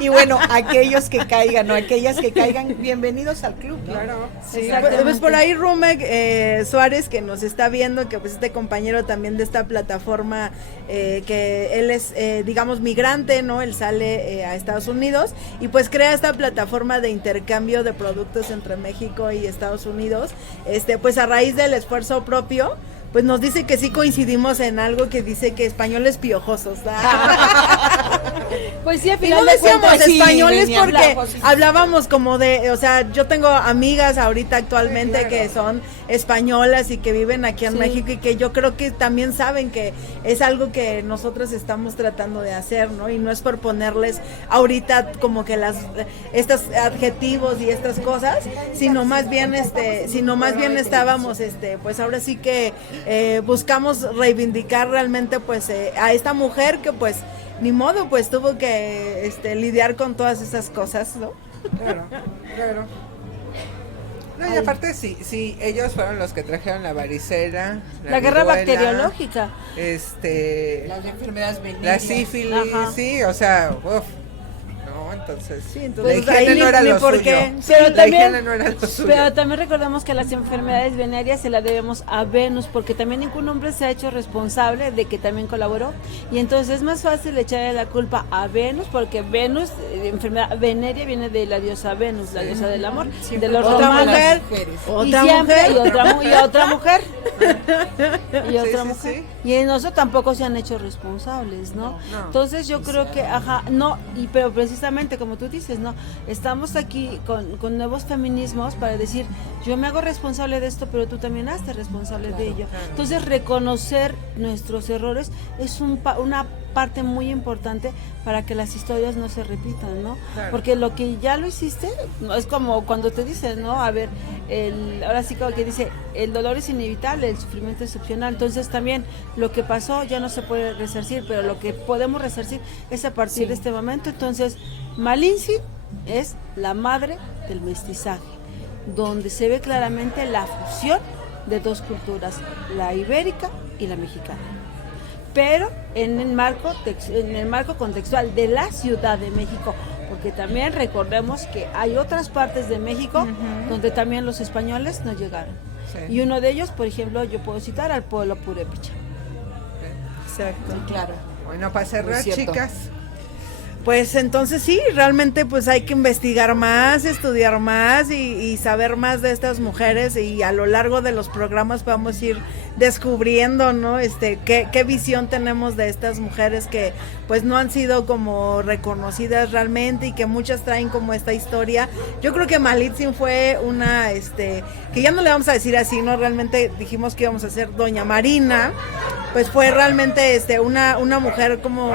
Y bueno, aquellos que caigan o aquellas que caigan, bienvenidos al club. ¿no? Claro. Sí, Exactamente. pues por ahí Rumek Suárez, que nos está viendo, que pues este compañero también de esta plataforma, que él es, digamos, migrante, ¿no? Él sale a Estados Unidos y pues crea esta plataforma de intercambio de productos entre México y Estados Unidos, pues a raíz del esfuerzo propio, pues nos dice que sí coincidimos en algo que dice que españoles piojosos. Pues sí, al Y no final de decíamos cuentas, sí, españoles venía porque blanco, sí. hablábamos como de, o sea, yo tengo amigas ahorita actualmente Sí, claro. que son españolas y que viven aquí en Sí. México y que yo creo que también saben que es algo que nosotros estamos tratando de hacer, ¿no? Y no es por ponerles ahorita como que estos adjetivos y estas cosas, sino más bien estábamos pues ahora sí que buscamos reivindicar realmente pues a esta mujer que pues ni modo, pues tuvo que lidiar con todas esas cosas, ¿no? Claro, claro. No, y aparte sí, ellos fueron los que trajeron la varicela, La guerra viruela, bacteriológica. Las enfermedades la venéreas. sífilis, Ajá. sí, o sea, uf, no, entonces, Sí, la entonces higiene ahí no era ni lo por suyo. qué. Pero La también, higiene no era lo suyo. pero también recordemos que las enfermedades venéreas se las debemos a Venus, porque también ningún hombre se ha hecho responsable de que también colaboró. Y entonces es más fácil echarle la culpa a Venus, porque Venus, enfermedad venérea, viene de la diosa Venus, la diosa del amor, de los Otra romanos. mujer, Y otra siempre, mujer. y otra mujer. Y otra sí, mujer. sí. Y en eso tampoco se han hecho responsables, ¿no? No. Entonces yo creo que, pero precisamente como tú dices, ¿no? Estamos aquí con nuevos feminismos para decir, yo me hago responsable de esto, pero tú también hazte responsable de ello. claro. Entonces reconocer nuestros errores es una parte muy importante para que las historias no se repitan, ¿no? Claro. Porque lo que ya lo hiciste, no es como cuando te dicen, ¿no? A ver, ahora sí como que dice, el dolor es inevitable, el sufrimiento es excepcional. Entonces también lo que pasó ya no se puede resarcir, pero lo que podemos resarcir es a partir de este momento. Entonces, Malinche es la madre del mestizaje, donde se ve claramente la fusión de dos culturas, la ibérica y la mexicana. Pero en el marco contextual de la Ciudad de México, porque también recordemos que hay otras partes de México donde también los españoles no llegaron. Sí. Y uno de ellos, por ejemplo, yo puedo citar al pueblo purépecha. Exacto. Claro. Bueno, para cerrar, cierto. chicas, Pues entonces sí, realmente pues hay que investigar más, estudiar más y saber más de estas mujeres y a lo largo de los programas vamos a ir descubriendo, ¿no? Qué visión tenemos de estas mujeres que pues no han sido como reconocidas realmente y que muchas traen como esta historia. Yo creo que Malitzin fue una, que ya no le vamos a decir así, ¿no? Realmente dijimos que íbamos a hacer Doña Marina, pues fue realmente una mujer como...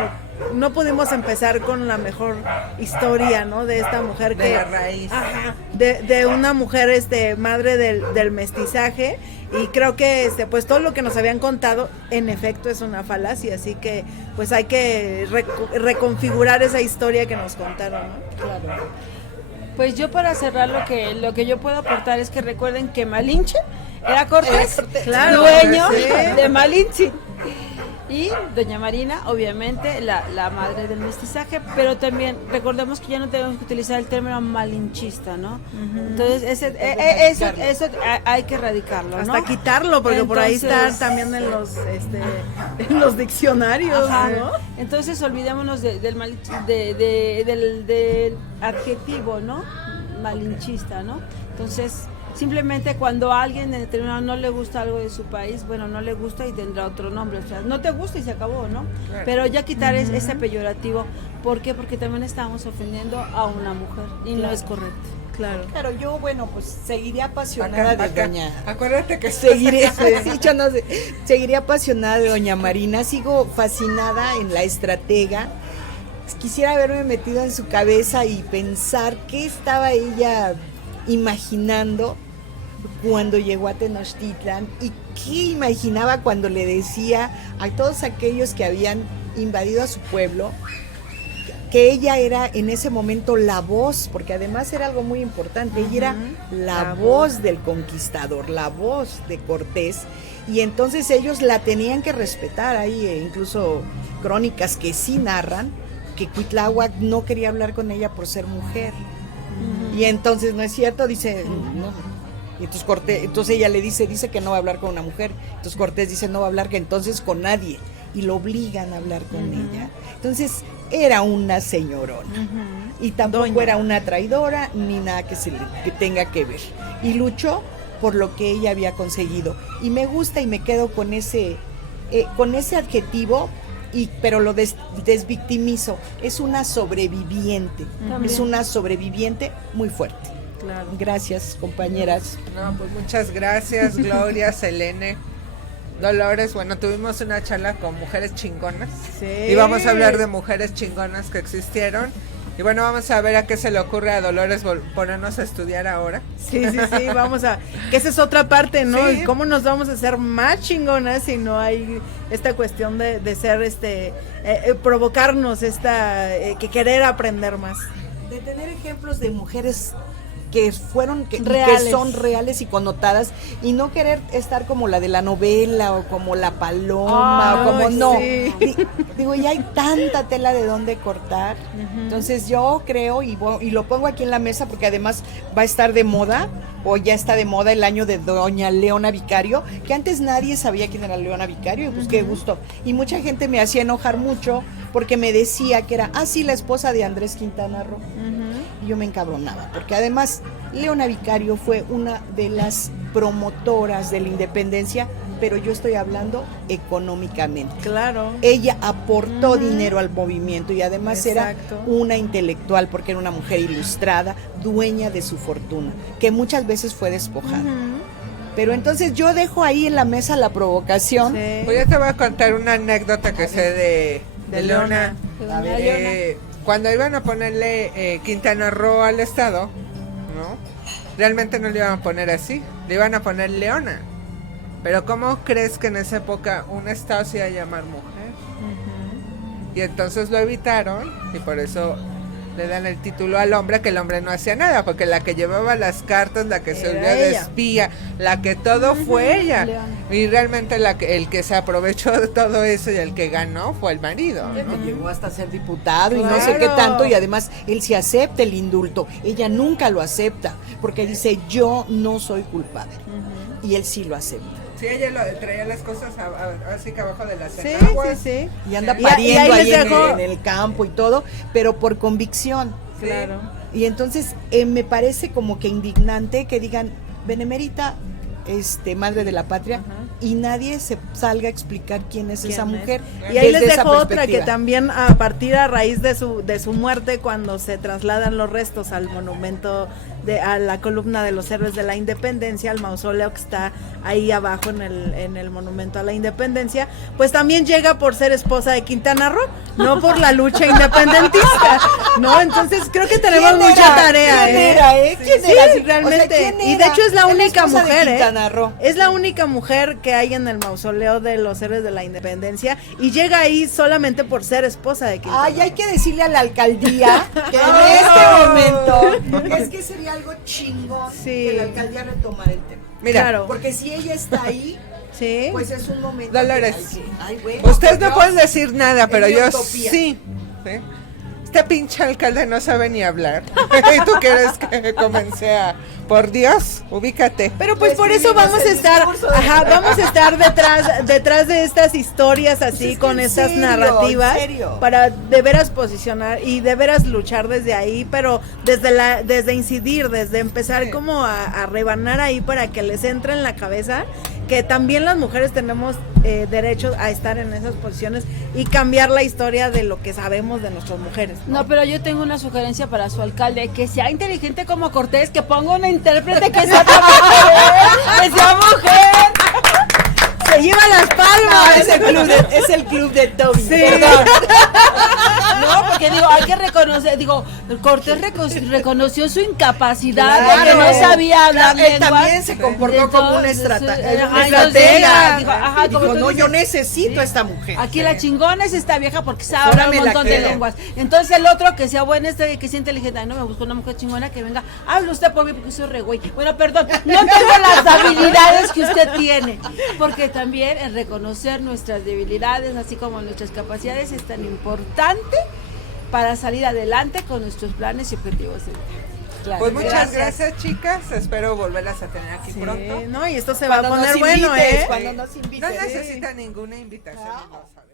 No pudimos empezar con la mejor historia, ¿no? De esta mujer de que... la raíz. Ajá, de una mujer madre del mestizaje y creo que pues todo lo que nos habían contado en efecto es una falacia, así que pues hay que reconfigurar esa historia que nos contaron, ¿no? Claro. Pues yo para cerrar lo que yo puedo aportar es que recuerden que Malinche era Cortés, Claro, dueño sí. de Malinche. Y doña Marina, obviamente, la madre del mestizaje, pero también recordemos que ya no tenemos que utilizar el término malinchista, ¿no? Entonces, eso hay que erradicarlo, ¿no? Hasta quitarlo, porque por ahí está Entonces, también en los diccionarios, ajá. ¿no? Entonces olvidémonos del adjetivo, ¿no? Malinchista, ¿no? Entonces, simplemente cuando a alguien determinado no le gusta algo de su país, bueno, no le gusta y tendrá otro nombre, o sea, no te gusta y se acabó, ¿no? Claro. Pero ya quitar ese peyorativo, ¿por qué? Porque también estamos ofendiendo a una mujer y no es correcto. Claro. Claro, yo, bueno, pues seguiré apasionada de doña... Acuérdate que Seguiré, sí, yo no sé, seguiré apasionada de doña Marina, sigo fascinada en la estratega. Quisiera haberme metido en su cabeza y pensar qué estaba ella imaginando cuando llegó a Tenochtitlan y qué imaginaba cuando le decía a todos aquellos que habían invadido a su pueblo que ella era en ese momento la voz, porque además era algo muy importante, ella era la voz del conquistador, la voz de Cortés, y entonces ellos la tenían que respetar. Hay incluso crónicas que sí narran que Cuitláhuac no quería hablar con ella por ser mujer. Y entonces no es cierto, dice, no. Y entonces entonces ella le dice que no va a hablar con una mujer. Entonces Cortés dice no va a hablar que entonces con nadie. Y lo obligan a hablar con ella. Entonces era una señorona. Y tampoco era una traidora ni nada que que tenga que ver. Y luchó por lo que ella había conseguido. Y me gusta y me quedo con ese adjetivo. Pero lo desvictimizo, es una sobreviviente, es una sobreviviente muy fuerte. Claro. Gracias, compañeras. No, pues muchas gracias, Gloria, Selene, Dolores. Bueno, tuvimos una charla con mujeres chingonas. Sí. Y vamos a hablar de mujeres chingonas que existieron. Y bueno, vamos a ver a qué se le ocurre a Dolores ponernos a estudiar ahora. Sí, vamos a... Que esa es otra parte, ¿no? Sí. ¿Cómo nos vamos a hacer más chingonas si no hay esta cuestión de ser, provocarnos que querer aprender más? De tener ejemplos de mujeres que son reales y connotadas, y no querer estar como la de la novela o como la paloma o como no. Sí. Digo, ya hay tanta tela de dónde cortar. Entonces yo creo y lo pongo aquí en la mesa porque además va a estar de moda, o ya está de moda, el año de doña Leona Vicario, que antes nadie sabía quién era Leona Vicario, y pues qué gusto. Y mucha gente me hacía enojar mucho porque me decía que era sí, la esposa de Andrés Quintana Roo. Y yo me encabronaba, porque además Leona Vicario fue una de las promotoras de la independencia, pero yo estoy hablando económicamente. Claro. Ella aportó dinero al movimiento y además Exacto. era una intelectual, porque era una mujer ilustrada, dueña de su fortuna, que muchas veces fue despojada. Pero entonces yo dejo ahí en la mesa la provocación. Sí. Pues ya te voy a contar una anécdota que sé de Leona. A ver. Cuando iban a ponerle Quintana Roo al estado, ¿no? Realmente no le iban a poner así, le iban a poner Leona. Pero ¿cómo crees que en esa época un estado se iba a llamar mujer? Y entonces lo evitaron y por eso le dan el título al hombre, que el hombre no hacía nada, porque la que llevaba las cartas, la que se Era olvidó de ella. espía, la que todo fue ella. Leona. Y realmente el que se aprovechó de todo eso y el que ganó fue el marido. Que llegó hasta ser diputado y no sé Claro. qué tanto, y además él sí acepta el indulto, ella nunca lo acepta, porque dice yo no soy culpable, y él sí lo acepta. Sí, ella traía las cosas así que abajo de las Sí, enaguas. sí. Y anda Y pariendo ahí ahí les en dejo- el campo y todo, pero por convicción. Sí. Claro. Y entonces me parece como que indignante que digan benemérita madre de la patria, y nadie se salga a explicar quién es esa ¿Quién es? mujer. Y ahí les desde esa dejo otra que perspectiva. también a partir a raíz de su muerte, cuando se trasladan los restos al monumento a la columna de los héroes de la independencia, al mausoleo que está ahí abajo en el monumento a la independencia, pues también llega por ser esposa de Quintana Roo, no por la lucha independentista, ¿no? Entonces creo que tenemos ¿Quién mucha era? tarea, ¿Quién ¿eh? era, eh? ¿Quién Sí, era? O sea, realmente. ¿quién Y de era? hecho es la Es la única esposa de mujer, ¿eh? Quintana Roo. Es la única mujer que hay en el mausoleo de los héroes de la independencia, y llega ahí solamente por ser esposa de Quintana Ay, Roo. hay que decirle a la alcaldía que en este momento es que sería algo chingón Sí. que la alcaldía retomara el tema. Mira, Claro. Porque si ella está ahí, Sí. Pues es un momento. Dolores. Ay, bueno, Ustedes por no Dios. pueden decir nada, pero mi yo utopía. sí. ¿Sí? Este pinche alcalde no sabe ni hablar. ¿Y tú quieres que comencé a...? Por Dios, ubícate. Pero pues Lo por eso escribimos vamos a el estar, discurso de- ajá, vamos a estar detrás de estas historias así, Es que con en estas serio, narrativas, en serio. para de veras posicionar y de veras luchar desde ahí, pero desde incidir, desde empezar Sí. como a rebanar ahí para que les entre en la cabeza que también las mujeres tenemos derecho a estar en esas posiciones y cambiar la historia de lo que sabemos de nuestras mujeres. No, pero yo tengo una sugerencia para su alcalde, que sea inteligente como Cortés, que ponga una intérprete que sea mujer, que sea mujer. Se lleva las No, palmas. es el club de Toby. Sí. Perdón. No, porque digo, hay que reconocer, digo, Cortés reconoció su incapacidad de que no Claro. sabía hablar Él lenguas. también se comportó como una Entonces, estratega. estratega. Dijo, ajá, Dijo, como tú no, dices, yo necesito a esta mujer. aquí la chingona es esta vieja porque sabe Ahora hablar me un la montón de creo. lenguas. Entonces el otro que sea bueno, que sea inteligente, ay, no me busco una mujer chingona que venga, hable usted por mí porque soy re güey. Bueno, perdón, no tengo las habilidades que usted tiene. Porque también en reconocer nuestras debilidades, así como nuestras capacidades, es tan importante para salir adelante con nuestros planes y objetivos de vida. Claro. Pues muchas gracias, chicas. Espero volverlas a tener aquí pronto. No, y esto se Cuando va a poner nos bueno, invites, ¿eh? cuando nos No invites. necesita ninguna invitación. No sabe.